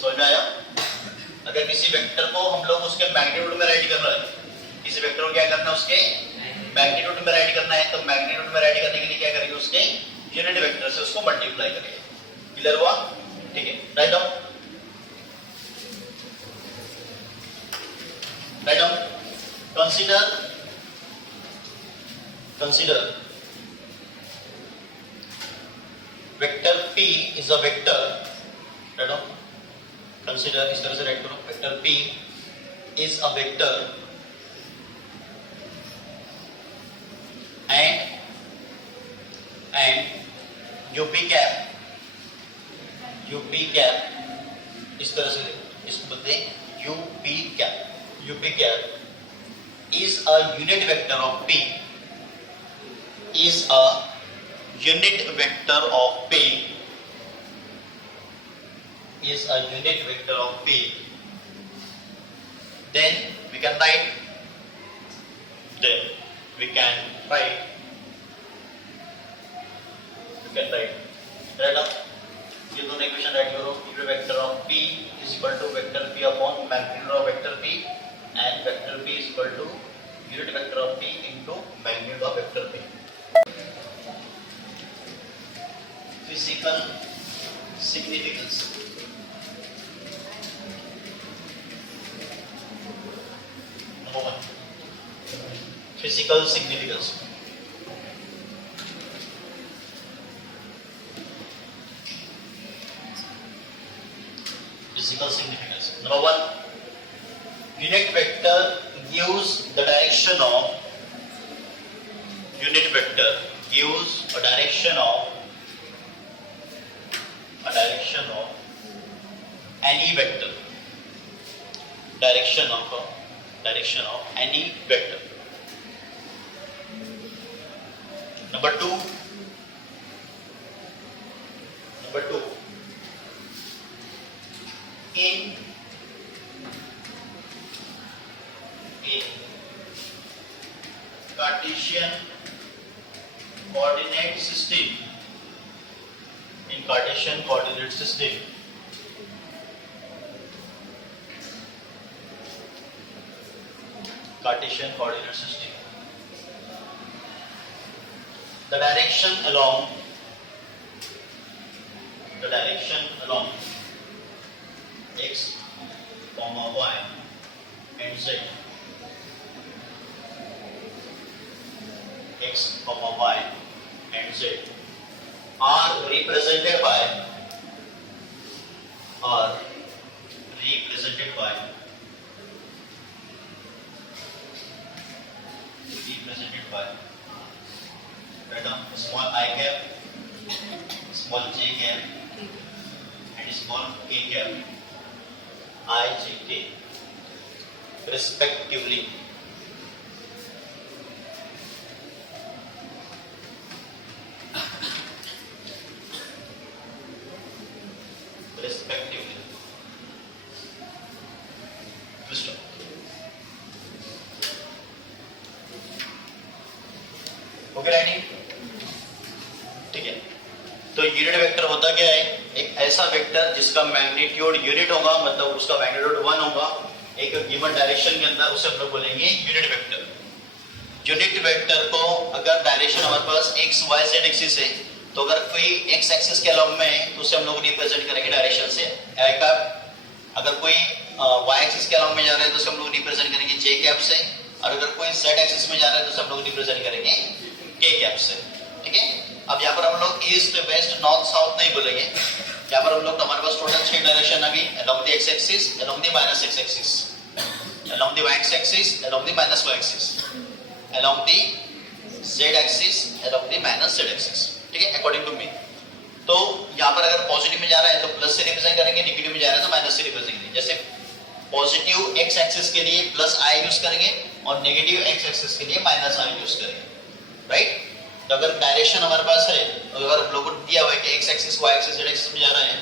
समझ में आया। अगर किसी वेक्टर को हम लोग उसके मैग्नीट्यूड में राइट करना है, किसी वेक्टर को क्या करना है, उसके मैग्नीट्यूड में राइट करना है, तो मैग्नीट्यूड में राइट करने के लिए क्या करेंगे, उसके यूनिट वेक्टर से उसको मल्टीप्लाई करेंगे। क्लियर हुआ, ठीक है। Write down, write down. Consider vector p is a vector, write down. Consider इस तरह से राइट करो, vector p is a vector and UP cap, इस तरह से इसको बोलते हैं UP cap is a unit vector of p, is a unit vector of p, is a unit vector of p. Then we can write right up ये दोनों equation write करो। Unit vector of p is equal to vector p upon magnitude of vector p and vector p is equal to unit vector of p into magnitude of vector p। Physical significance, physical significance. Physical significance. Number one, unit vector gives the direction of unit vector gives a direction of any vector. Direction of any vector. Number two, in Cartesian coordinate system, the direction along x, y and z, x, y and z are represented by small I cap, small j cap and small k cap, I, j, k respectively. Mr. Okay writing, ठीक है। तो unit vector होता क्या है? एक ऐसा vector जिसका magnitude unit होगा, मतलब उसका मैग्नीट्यूड 1 होगा एक गिवन डायरेक्शन के अंदर, उसे हम लोग बोलेंगे यूनिट वेक्टर। यूनिट वेक्टर को अगर डायरेक्शन हमारे पास एक्स वाई जेड एक्सिस है, तो अगर कोई एक्स एक्सिस के अलॉन्ग में है तो उसे हम लोग रिप्रेजेंट करेंगे डायरेक्शन से आई कैप। अगर कोई वाई एक्सिस के अलॉन्ग में जा रहा है तो उसे हम लोग रिप्रेजेंट करेंगे जे कैप से, और अगर कोई जेड एक्सिस में जा रहा है तो उसे हम लोग रिप्रेजेंट करेंगे के कैप से, ठीक है। अब यहाँ पर हम लोग ईस्ट वेस्ट नॉर्थ साउथ नहीं बोलेंगे, यहाँ पर हम लोग हमारे पास टोटल 6 डायरेक्शन अभी along the x axis, along the minus x axis, along the y axis, along the minus y axis, along the z axis, along the minus z axis, ठीक है, अकॉर्डिंग टू मी। तो यहाँ पर अगर positive में जा रहा है तो प्लस से रिप्रेजेंट करेंगे, नेगेटिव में जा रहा है तो माइनस से रिप्रेजेंट करेंगे। जैसे पॉजिटिव एक्स एक्सिस के लिए प्लस आई यूज करेंगे और नेगेटिव एक्स एक्सिस के लिए माइनस आई यूज करेंगे, राइट। तो अगर डायरेक्शन हमारे पास है, अगर हम लोग को दिया हुआ है कि X axis Y axis Z axis में जा रहा है,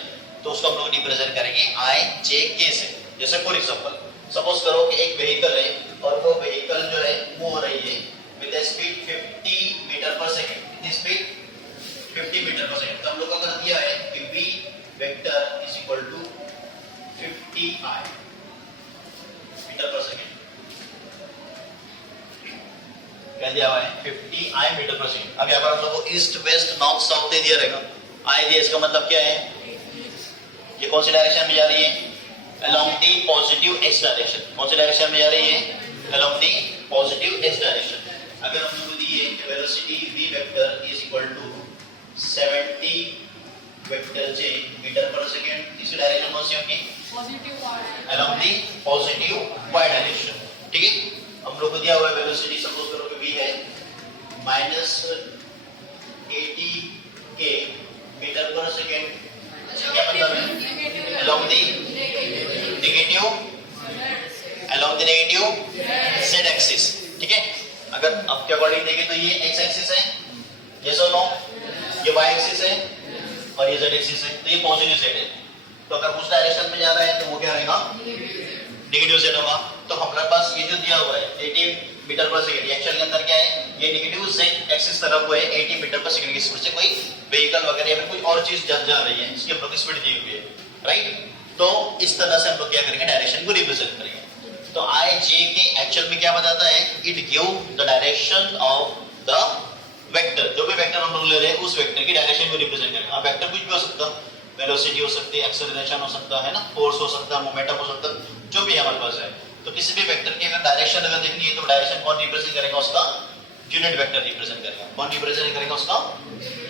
तो उसको हम लोग रिप्रेजेंट करेंगे आई जे के से। जैसे फॉर एग्जांपल सपोज करो कि एक व्हीकल है और वो व्हीकल जो है मूव हो रही है with a speed 50 metre per second, कितनी स्पीड 50 मीटर पर सेकंड। तो हम लोग का अगर दिया है कि v vector is equal to 50 i metre per second, क्या दिया हुआ है 50 i मीटर पर सेकंड। अब यहाँ पर हम लोग को ईस्ट वेस्ट नॉर्थ साउथ दे दिया रहेगा, आई दिया, इसका मतलब क्या है, ये कौन सी डायरेक्शन में जा रही है, along the positive x direction. कौन सी डायरेक्शन में जा रही है, along the positive x direction. अगर हम लोग दी है velocity v vector is equal to 70 vector j metre per second, इस डायरेक्शन कौन सी होगी, along the positive y direction, ठीक है। हम लोग को दिया हुआ है वेलोसिटी, सपोज करो कि v है minus 80 k metre per second, क्या मतलब है, along the negative z axis, ठीक है। अगर आपके अकॉर्डिंग देखें तो ये x एक्सिस है, yes or no, ये y एक्सिस है और ये z एक्सिस है, तो ये पॉजिटिव z है। तो अगर उस डायरेक्शन में जा रहा है तो वो क्या रहेगा, नेगेटिव z होगा। तो हमारे पास ये जो दिया हुआ है 80 मीटर पर सेकंड, एक्चुअल के अंदर क्या है, ये नेगेटिव z एक्सिस तरफ हुआ है 80 मीटर पर सेकंड की स्पीड से कोई व्हीकल वगैरह या फिर कोई और चीज जा रही है, इसकी हम लोग की स्पीड दी हुई है, राइट। तो इस तरह से हम लोग क्या करेंगे, डायरेक्शन को रिप्रेजेंट करेंगे। तो आई जे के एक्चुअल में क्या बताता है, it give the direction of the vector. जो भी वेक्टर हम लोग ले रहे हैं उस वेक्टर की डायरेक्शन को रिप्रेजेंट करेंगे। अब वेक्टर कुछ भी हो सकता है, वेलोसिटी हो सकती है, एक्सेलरेशन हो सकता है ना, फोर्स हो सकता है, मोमेंटम हो सकता है, जो भी हमारे पास है। तो किसी भी वेक्टर की अगर डायरेक्शन अगर देखनी है तो डायरेक्शन कौन रिप्रेजेंट करेगा? उसका यूनिट वेक्टर रिप्रेजेंट करेगा। कौन रिप्रेजेंट करेगा? उसका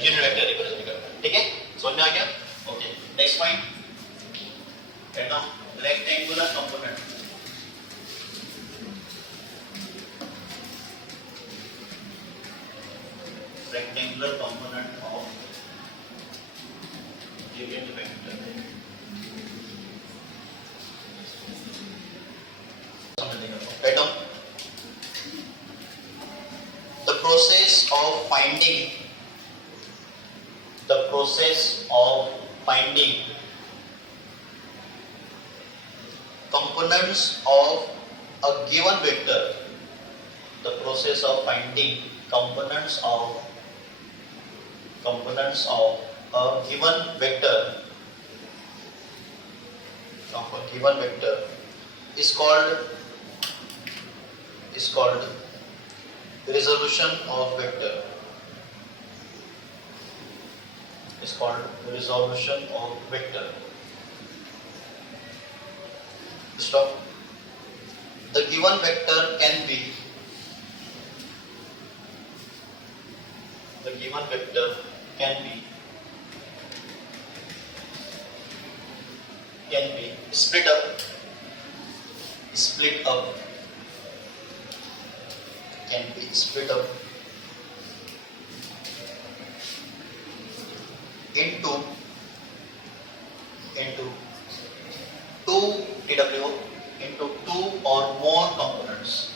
यूनिट वेक्टर रिप्रेजेंट करेगा। ठीक है, समझ में आ गया? ओके, नेक्स्ट पॉइंट है ना, rectangular component. Rectangular component of unit vector. Item, the process of finding components of a given vector, the process of finding components of a given vector is called resolution of vector. Is called resolution of vector. Stop. The given vector can be split up into 2 TW into 2 or more components.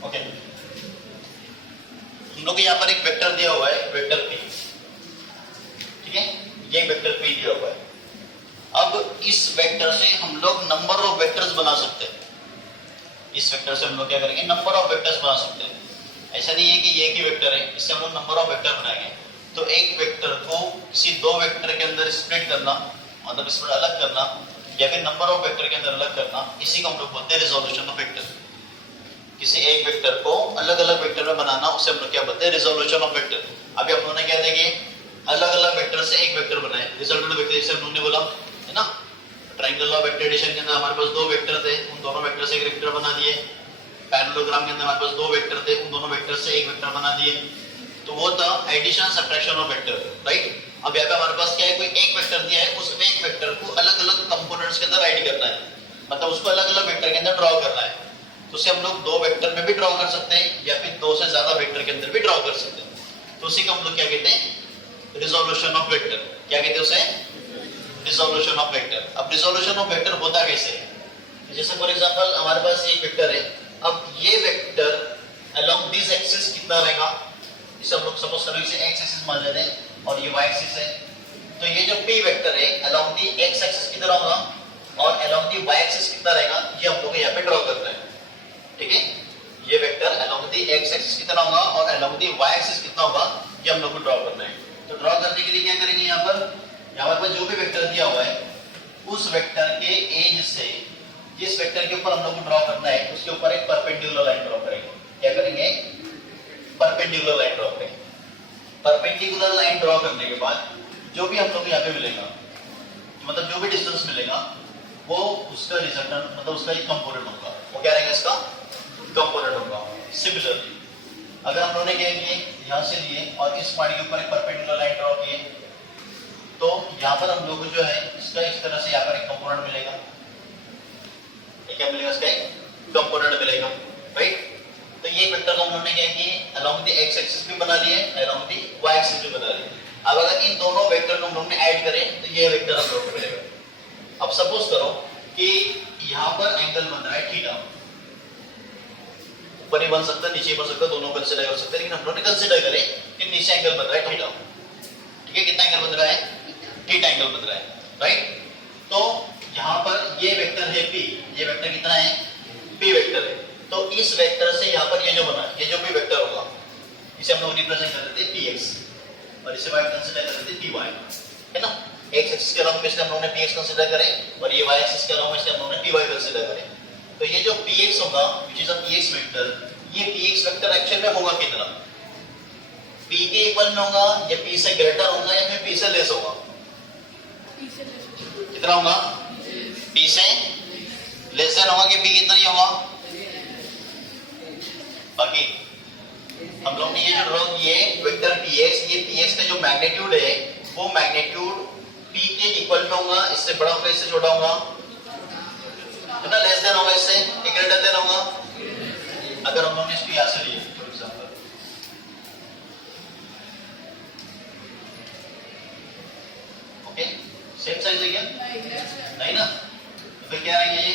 Okay, हम लोग को यहाँ पर एक vector दिया हुआ है, vector P। ठीक है, ये वेक्टर P दिया हुआ है। अब इस वेक्टर से हम लोग नंबर ऑफ वेक्टर्स बना सकते हैं। इस वेक्टर से हम लोग क्या करेंगे? नंबर ऑफ वेक्टर्स बना सकते हैं। ऐसा नहीं है कि ये एक ही वेक्टर है, इससे हम लोग नंबर ऑफ वेक्टर बनाएंगे। तो एक वेक्टर को किसी दो वेक्टर के अंदर स्प्लिट करना, मतलब इसमें अलग करना, या फिर नंबर ऑफ वेक्टर के अंदर अलग करना, इसी को हम लोग बोलते हैं रिजोल्यूशन ऑफ वेक्टर। किसी एक वेक्टर को अलग अलग वेक्टर में बनाना, उसे हम लोग क्या बोलते हैं? Resolution of vector. अभी हम लोगों ने क्या देखे? अलग अलग वेक्टर से एक वेक्टर बनाए, रिजल्टेंट वेक्टर जैसे हम लोगों ने बोला है ना। ट्रायंगल ऑफ वेक्टर एडिशन के अंदर हमारे पास दो वेक्टर थे, उन दोनों वेक्टर से एक वेक्टर बना दिए। पैरेललोग्राम के अंदर हमारे पास दो वेक्टर थे, उन दोनों वेक्टर से एक वेक्टर बना दिए। तो वो था addition subtraction of vector, right. अब यहाँ पे हमारे पास क्या है? कोई एक वेक्टर दिया है, उस एक वेक्टर को अलग अलग कंपोनेंट्स के अंदर ऐड करना है, मतलब उसको अलग अलग वेक्टर के अंदर ड्रॉ करना है। तो उसे हम लोग दो वेक्टर में भी ड्रॉ कर सकते हैं, या फिर दो से ज्यादा वेक्टर के अंदर भी ड्रॉ कर सकते हैं। तो उसी को हम लोग क्या कहते हैं? Resolution of vector. क्या कहते हैं उसे? Resolution of vector. अब रिजोल्यूशन ऑफ वेक्टर होता कैसे है? जैसे फॉर एग्जांपल हमारे पास एक वेक्टर है। अब ये वेक्टर अलोंग दिस एक्सिस कितना रहेगा? इसे हम लोग सपोज करो इसे एक्स एक्सिस मान लेते हैं और ये वाई एक्सिस है। तो ये जो पी वेक्टर है अलोंग दी एक्स एक्सिस कितना होगा और अलोंग दी वाई एक्सिस कितना रहेगा, ये हम लोग यहाँ पे ड्रॉ करना है। ठीक है, ये vector along the x axis कितना होगा और अलोंग दी वाई एक्सिस कितना होगा, ये हम लोग को ड्रॉ करना है। तो ड्रॉ करने के लिए क्या करेंगे? यहाँ पर जो भी वेक्टर दिया हुआ है, उस वेक्टर के एज से जिस वेक्टर के ऊपर हम लोग को ड्रॉ करना है, उसके ऊपर एक परपेंडिकुलर लाइन ड्रॉ करेंगे। क्या करेंगे? परपेंडिकुलर लाइन ड्रॉ करेंगे। परपेंडिकुलर लाइन ड्रॉ करने के बाद जो भी हम लोग को यहाँ पे मिलेगा, मतलब जो भी डिस्टेंस मिलेगा, वो उसका रिजल्टेंट, मतलब उसका एक कंपोनेंट होगा। वो क्या रहेगा? इसका कंपोनेंट होगा। सिमिलरली अगर हम लोगों ने क्या किए, यहाँ से लिए और इस पॉइंट के ऊपर एक परपेंडिकुलर लाइन ड्रॉ किए, तो यहाँ पर हम लोग को जो है इसका इस तरह से यहाँ पर एक कंपोनेंट मिलेगा। क्या मिलेगा? इसका एक कंपोनेंट मिलेगा, राइट। तो ये वेक्टर को हम लोगों ने क्या किए? अलोंग द एक्स एक्सिस भी बना लिए, अलोंग द वाई एक्सिस भी बना लिए। अब अगर इन दोनों वेक्टर को हम लोग ने ऐड करें तो ये वेक्टर हम लोग को मिलेगा। अब सपोज करो कि यहाँ पर एंगल बन रहा है थीटा, ऊपर ही बन सकता है, नीचे बन सकता है, दोनों कंसीडर कर सकते हैं, लेकिन हम लोग ने कंसीडर करें कि नीचे एंगल बन रहा है थीटा। ठीक है, कितना एंगल बन रहा है? थीटा एंगल बन रहा है, राइट। तो यहाँ पर ये वेक्टर है P, ये वेक्टर कितना है? P वेक्टर है। तो इस वेक्टर से यहाँ पर ये जो बना, ये जो भी वेक्टर होगा, इसे हम लोग रिप्रेजेंट कर देते px और इसे y कंसीडर कर देते py, है ना। x एक्सिस के अलावा इसलिए हम लोगों ने px कंसीडर करे और ये y एक्सिस के अलावा इसलिए हम लोगों ने py कंसीडर करे। तो ये जो px होगा which is a px vector, ये px वेक्टर एक्चुअल में होगा कितना, p के इक्वल में होगा या p से ग्रेटर होगा या फिर p से लेस होगा, कितना होगा, p से लेस देन होगा कि p कितना ही होगा। बाकी हम लोग ने ये जो ड्रॉ किए वेक्टर px, ये px का जो मैग्नीट्यूड है वो मैग्नीट्यूड p के इक्वल में होगा, इससे बड़ा होगा इससे छोटा होगा, है ना, लेस देन होगा इससे या ग्रेटर देन होगा। अगर हम लोग ने इसको यहां से लिया for example, okay, same size है क्या, नहीं ना, तो फिर क्या रहेंगे ये,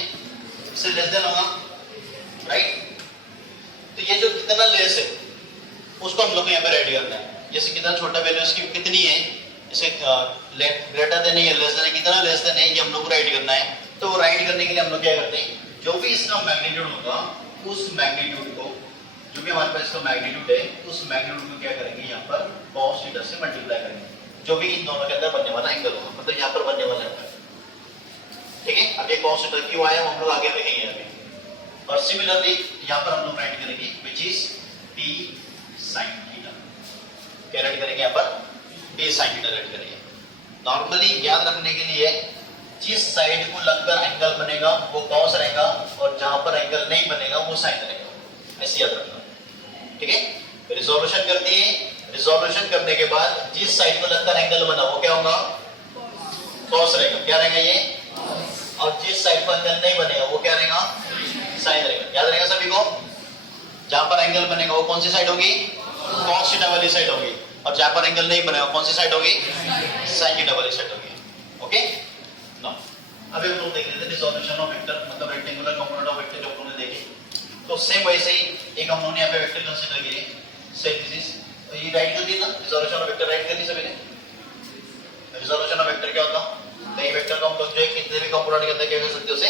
इससे लेस देन होगा, राइट। तो ये जो कितना लेस है उसको हम लोग को यहाँ पे रेडी करना है, जैसे कितना छोटा वैल्यू इसकी कितनी है, जैसे ग्रेटर देन है या लेस देन है, कितना लेस देन है ये हम लोग को राइट करना है। तो राइट करने के लिए हम लोग क्या करते हैं, जो भी इसका मैग्नीट्यूड होगा उस मैग्नीट्यूड को, जो भी हमारे पास इसका मैग्नीट्यूड है उस मैग्नीट्यूड को क्या करेंगे यहाँ पर cos थीटा से मल्टीप्लाई करेंगे, जो भी इन दोनों के अंदर बनने वाला एंगल होगा, मतलब यहाँ पर बनने वाला एंगल, ठीक है। अब ये cos थीटा क्यों आया हम लोग आगे देखेंगे अभी। और सिमिलरली यहाँ पर हम लोग राइट करेंगे which is p sin theta, क्या राइट करेंगे यहाँ पर p sin थीटा राइट करेंगे। नॉर्मली याद रखने के लिए जिस साइड को लगकर एंगल बनेगा वो cos रहेगा और जहां पर एंगल नहीं बनेगा वो sin रहेगा, ऐसे याद रखना, ठीक है। रिजोल्यूशन करते हैं, रिजोल्यूशन करने के बाद जिस साइड को लगकर एंगल बना वो क्या होगा, cos रहेगा, क्या रहेगा ये, और जिस साइड पर एंगल नहीं बनेगा वो क्या रहेगा, sin रहेगा। याद रहेगा सभी को, जहां पर एंगल बनेगा वो कौन सी साइड होगी, cos थीटा वाली साइड होगी, और जहां पर एंगल नहीं बनेगा कौन सी साइड होगी, sin थीटा वाली साइड होगी, ओके। नाउ अभी हम लोग देख लेते हैं रिजोल्यूशन ऑफ वेक्टर, मतलब रेक्टेंगुलर कंपोनेंट ऑफ वेक्टर जो हम लोगों ने देखे। तो सेम वैसे ही एक हम लोगों ने यहाँ पे वेक्टर कंसीडर किए, सेम दिस इज, तो ये राइट कर दिया ना, रिजोल्यूशन ऑफ वेक्टर राइट कर दी सभी ने। रिजोल्यूशन ऑफ वेक्टर क्या होता, तो एक वेक्टर को हम लोग जो है कितने भी कंपोनेंट के अंदर क्या कर सकते हैं, उसे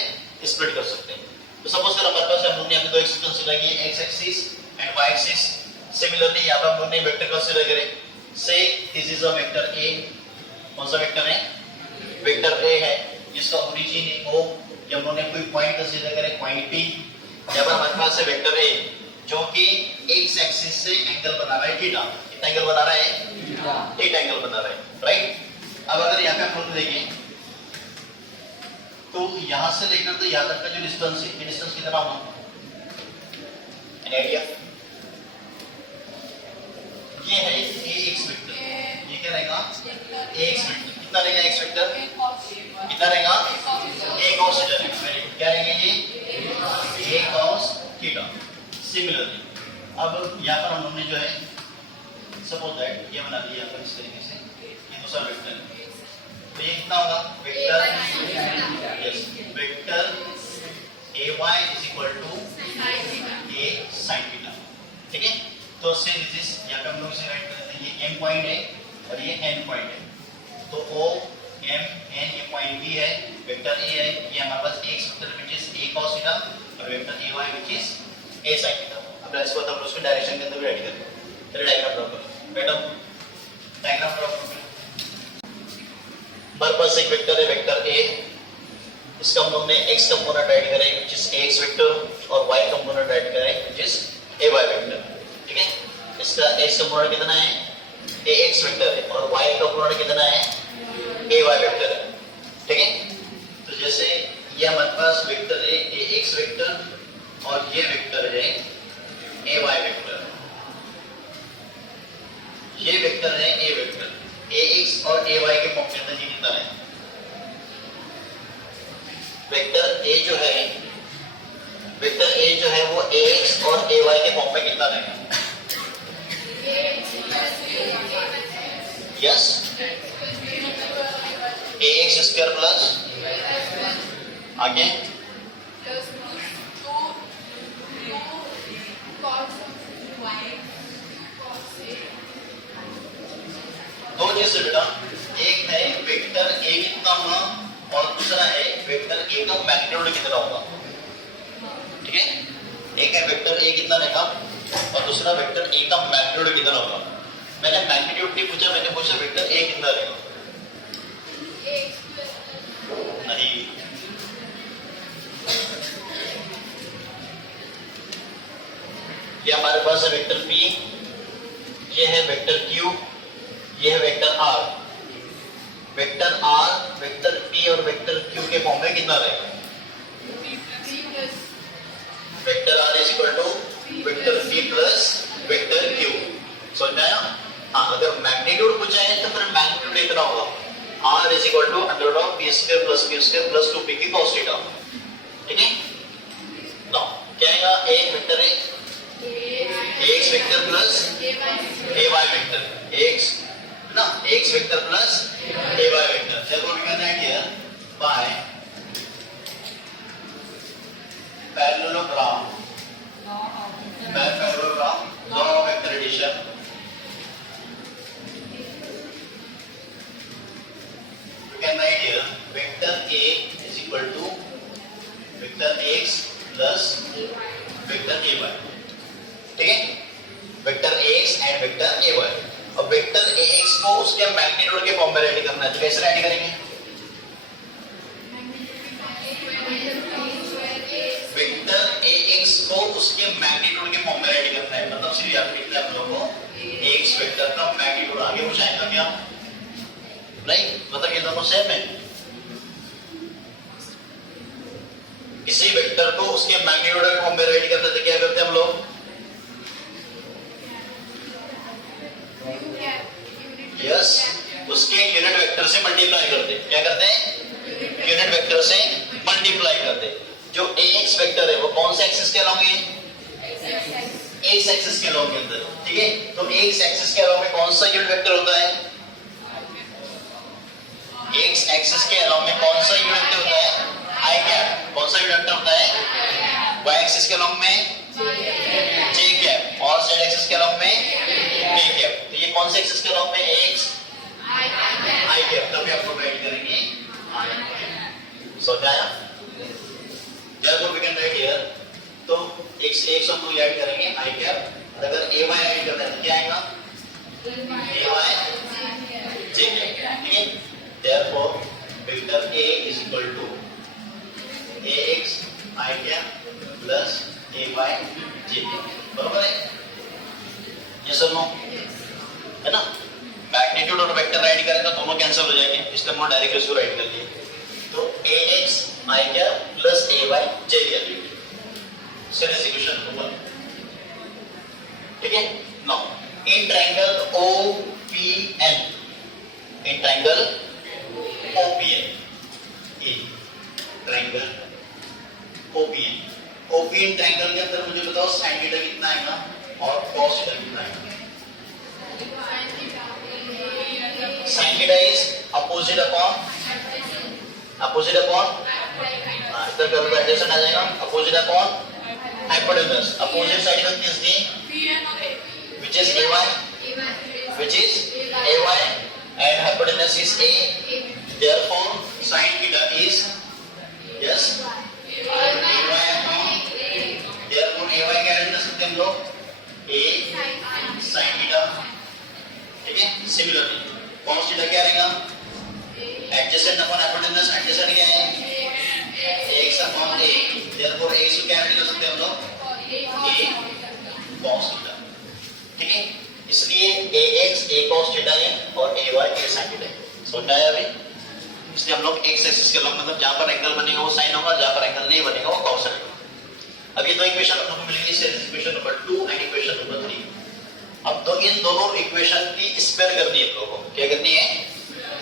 स्प्लिट कर सकते हैं। तो सपोज कर हमारे पास हम लोग ने यहाँ पे दो एक्सिस कंसीडर किए, X axis and Y axis. Similarly यहाँ पर हम लोग ने वेक्टर कंसीडर करे, say this is a vector A, कौन सा वेक्टर है, वेक्टर ए है जिसका ओरिजिन है ओ, जब हम लोग ने कोई पॉइंट कंसीडर करे पॉइंट पी, यहाँ पर हमारे पास है वेक्टर ए जो कि एक्स एक्सिस से एंगल बना रहा है थीटा, कितना एंगल बना रहा है, थीटा एंगल बना रहा है, राइट। अब अगर यहाँ पे हम लोग देखें तो यहाँ से लेकर तो यहाँ तक का जो डिस्टेंस है, ये डिस्टेंस कितना होगा, एनी आइडिया, ये है एक्स वेक्टर, ये क्या रहेगा, एक्स वेक्टर, कितना रहेगा एक्स वेक्टर, कितना रहेगा, a cos थीटा रहेगा, वेरी गुड, क्या रहेगा ये, a cos थीटा। सिमिलरली अब यहाँ पर हम लोग ने जो है सपोज दैट ये बना दिया अपन इस तरीके से, ये दूसरा वेक्टर है, तो ये कितना होगा, vector, yes, vector ay is equal to a sin theta, ठीक है। तो से दिस इज, यहाँ पे हम लोग इसे राइट करते हैं, ये m पॉइंट है और ये n पॉइंट है, तो o m n ये पॉइंट b है, वेक्टर a है, ये हमारे पास x vector which is a cos theta और vector ay which is a sin theta. अब इसको हम उसके डायरेक्शन के अंदर भी राइट करेंगे, चलिए डायग्राम ड्रॉ करो, मैडम डायग्राम ड्रॉ करो। हमारे पास एक वेक्टर है वेक्टर a, इसका हम लोग ने x कंपोनेंट राइट करें व्हिच इज ax वेक्टर और y कंपोनेंट राइट करें व्हिच इज ay वेक्टर, ठीक है। इसका x कंपोनेंट कितना है, ax वेक्टर है और y कंपोनेंट कितना है, ay वेक्टर है, ठीक है। तो जैसे ये हमारे पास वेक्टर है ax वेक्टर और ये वेक्टर है ay वेक्टर, ये वेक्टर है a वेक्टर, ax और ay के फॉर्म के अंदर ये कितना है, वेक्टर a जो है, वेक्टर a जो है वो ax और ay के फॉर्म में कितना रहेगा, यस, ax स्क्वायर प्लस आगे दो चीजें बेटा, एक है वेक्टर a कितना होगा और दूसरा है वेक्टर a का मैग्नीट्यूड कितना होगा, ठीक है। एक है वेक्टर a कितना रहेगा और दूसरा वेक्टर ए का मैग्नीट्यूड कितना होगा। मैंने मैग्नीट्यूड नहीं पूछा, मैंने पूछा वेक्टर ए कितना रहेगा। नहीं, ये हमारे पास है वेक्टर पी, ये है वेक्टर क्यू, ये है vector R. Vector R, vector P और वेक्टर क्यू के फॉर्म में कितना रहेगा। Vector R is equal to vector P plus vector Q. समझ में आया। हाँ, अगर मैग्नीट्यूड पूछा है तो फिर मैग्नीट्यूड इतना होगा, R is equal to under of P square plus Q square plus 2p की cos थीटा। ठीक है। नाउ क्या आएगा, ए वेक्टर है X vector plus A Y vector, X ना X vector plus A Y vector. therefore we can write here by parallelogram law of vector addition we can write here vector a is equal to vector x plus vector ay। ठीक है, vector X and vector A Y. अब vector A X को उसके magnitude के form में ready करना है, तो कैसे रेडी करेंगे। वेक्टर ए एक्स को उसके मैग्नीट्यूड के फॉर्म में रेडी करना है, मतलब सीधे आप लिखते हैं हम लोगों को एक्स वेक्टर का मैग्नीट्यूड आगे कुछ आएगा क्या, नहीं, मतलब ये दोनों सेम है। किसी वेक्टर को उसके मैग्नीट्यूड के फॉर्म में रेडी करना है तो क्या करते हैं हम लोग, यस, उसके यूनिट वेक्टर से मल्टीप्लाई करते। क्या करते हैं, यूनिट वेक्टर से मल्टीप्लाई करते। जो एक्स वेक्टर है वो कौन से एक्सिस के अलोंग है, एक्स एक्सिस के अलोंग के अंदर। ठीक है, तो एक्स एक्सिस के अलोंग में कौन सा यूनिट वेक्टर होता है, एक्स एक्सिस के अलोंग में कौन सा यूनिट वेक्टर होता है, आई कैप। कौन सा यूनिट वेक्टर होता है, वाई एक्सिस के अलोंग में जे कैप और जेड एक्सिस के अलोंग में के कैप। तो ये कौन से एक्सिस के अलोंग में, एक्स आई कैप, तभी आपको राइट करेंगे समझ आया। therefore we can write here, तो x और 2 ऐड करेंगे आई कैप। अगर ay ऐड करना है तो क्या आएगा, ay जे कैप। ठीक है, therefore vector a is equal to ax I cap plus ay J cap. बराबर है, ये सब नो है ना। मैग्नीट्यूड और वेक्टर राइट करें तो दोनों कैंसिल हो जाएंगे, इसलिए हमने डायरेक्ट रेशियो राइट कर लिए। तो ax आई कैप प्लस ay जे कैप, सीरीज इक्वेशन 1। ठीक है, now in triangle OPN, in triangle OPN, in triangle OPN, OPN triangle के अंदर मुझे बताओ sin थीटा कितना आएगा और cos थीटा कितना आएगा। sin theta is opposite upon इधर कर्व का एडजस्टेंट आ जाएगा, opposite upon hypotenuse। opposite side का किस दी, which is ay and hypotenuse is a, therefore sin theta is yes ay upon, therefore ay क्या ऐड कर सकते हैं हम लोग, a sin theta। ठीक है, सिमिलरली cos थीटा क्या रहेगा, एडजेसेंट अपॉन हाइपोटेन्यूज। एडजेसेंट क्या है, x upon a, therefore x को क्या ऐड कर सकते हैं हम लोग, a cos थीटा। ठीक है, इसलिए ax a cos थीटा है और ay a sin थीटा है। समझ में आया अभी। इसलिए हम लोग x एक्सिस के लंब, मतलब जहां पर एंगल बनेगा वो sin होगा, जहां पर एंगल नहीं बनेगा वो cos रहेगा। अब ये दो इक्वेशन हम लोग को मिलेंगी, series equation number 2 and equation number 3। अब तो इन दोनों इक्वेशन की स्क्वायर करनी है, लोगों को क्या करनी है,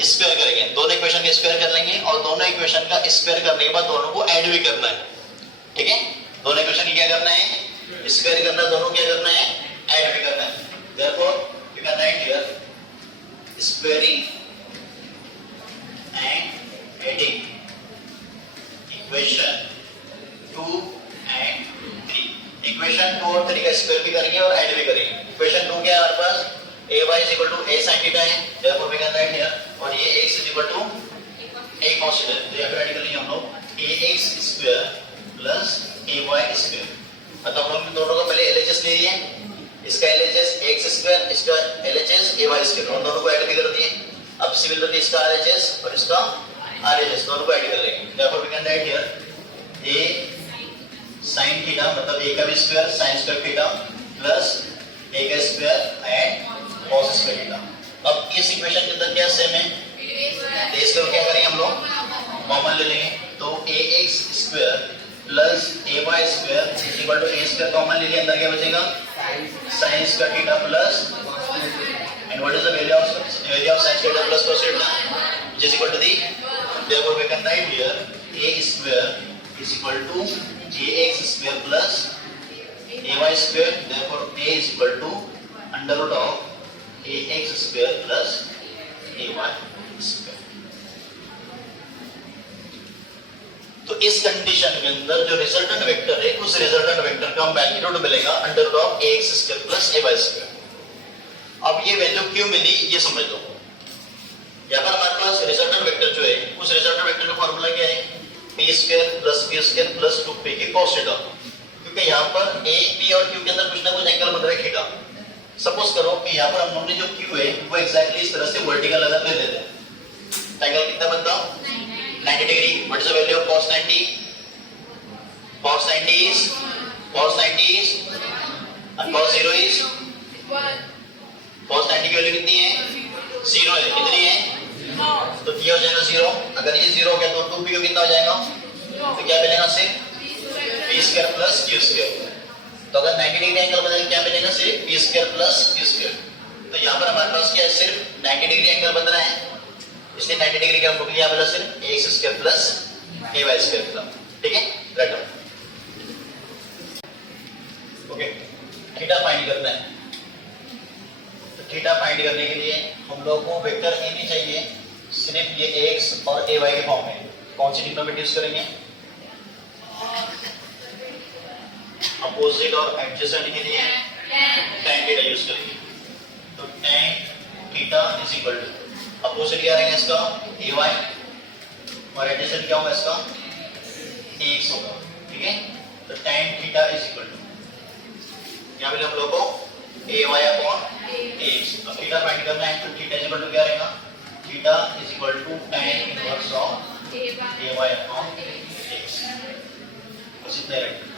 स्क्वायर करेंगे। दोनों इक्वेशन का स्क्वायर कर लेंगे और दोनों इक्वेशन का स्क्वायर करने के बाद दोनों को ऐड भी करना है। ठीक है, दोनों इक्वेशन की क्या करना है, स्क्वायर करना है, दोनों क्या करना है, ऐड भी करना है। therefore we can write here squaring and adding equation 2 and 3। Equation 2 और 3 का स्क्वायर भी करेंगे और ऐड भी करेंगे। इक्वेशन 2 क्या है हमारे पास, ay is equal to a sin theta है, therefore we can write here, और ये x is equal to a cos theta। तो यहाँ पे ऐड करेंगे हम लोग ax square plus ay square। मतलब हम लोग दोनों का पहले एलएचएस ले लिए, इसका एलएचएस एक्स स्क्वायर, इसका एलएचएस ए वाई स्क्वायर, दोनों को ऐड भी कर दिए। अब सिमिलरली इसका आरएचएस और इसका आरएचएस दोनों को ऐड कर लेंगे। Therefore we can write here A sin theta मतलब a का भी square sin square theta plus a का square and cos square theta. अब इस इक्वेशन के अंदर क्या सेम है, a स्क्वायर क्या करेंगे हम लोग कॉमन ले लेंगे, तो ax square plus ay square equal to a square common ले लिया, अंदर क्या बचेगा sin square theta plus and what is the value of sin square theta plus cos theta which is equal to the, therefore we can write here a square is equal to ax square plus ay square, therefore a is equal to under root of ax square plus ay square। तो इस condition के अंदर जो resultant vector है उस resultant vector का magnitude मिलेगा under root of ax square plus ay square. अब ये वैल्यू क्यों मिली ये समझ लो। यहाँ पर हमारे पास रिजल्टेंट वेक्टर जो है उस रिजल्टेंट वेक्टर का फॉर्मूला क्या है, p square plus q square plus 2p की cos थीटा, क्योंकि यहाँ पर a p और q के अंदर कुछ ना कुछ एंगल बन रहा है थीटा। सपोज करो कि यहाँ पर हम लोगों ने जो q है वो एग्जैक्टली इस तरह से वर्टिकल अगर ले लेते हैं, एंगल कितना बनता 90 degree. What is the value of cos 90? cos 90 is and cos 0 is, cos 90 की वैल्यू कितनी है 0 है, कितनी है तो ये हो जाएगा 0। अगर ये 0 हो गया तो 2p कितना हो जाएगा, तो क्या मिलेगा सिर्फ p square plus q square. तो अगर 90 डिग्री एंगल बनेगा क्या मिलेगा सिर्फ p square plus q square. तो यहाँ पर हमारे पास क्या है सिर्फ 90 डिग्री एंगल बन रहा है, इसलिए 90 डिग्री का हम यहाँ मिला सिर्फ ax square plus ay square मिला। ठीक है, राइट ओके। थीटा फाइंड करना है, तो थीटा फाइंड करने के लिए हम लोगों को वेक्टर ए भी चाहिए, सिर्फ ये x और ay के फॉर्म में। कौन सी ट्रिग्नोमेट्री यूज करेंगे, अपोजिट और एडजेसेंट के लिए tan थीटा यूज करेंगे। तो tan theta is equal to opposite क्या रहेगा इसका ay और एडजेसेंट क्या होगा इसका ax होगा। ठीक है, तो tan theta is equal to क्या मिला हम लोग को ay अपॉन ax। अब थीटा फाइंड करना है तो थीटा इज इक्वल टू क्या रहेगा, theta is equal to tan inverse of ay upon ax। बस इतना ही।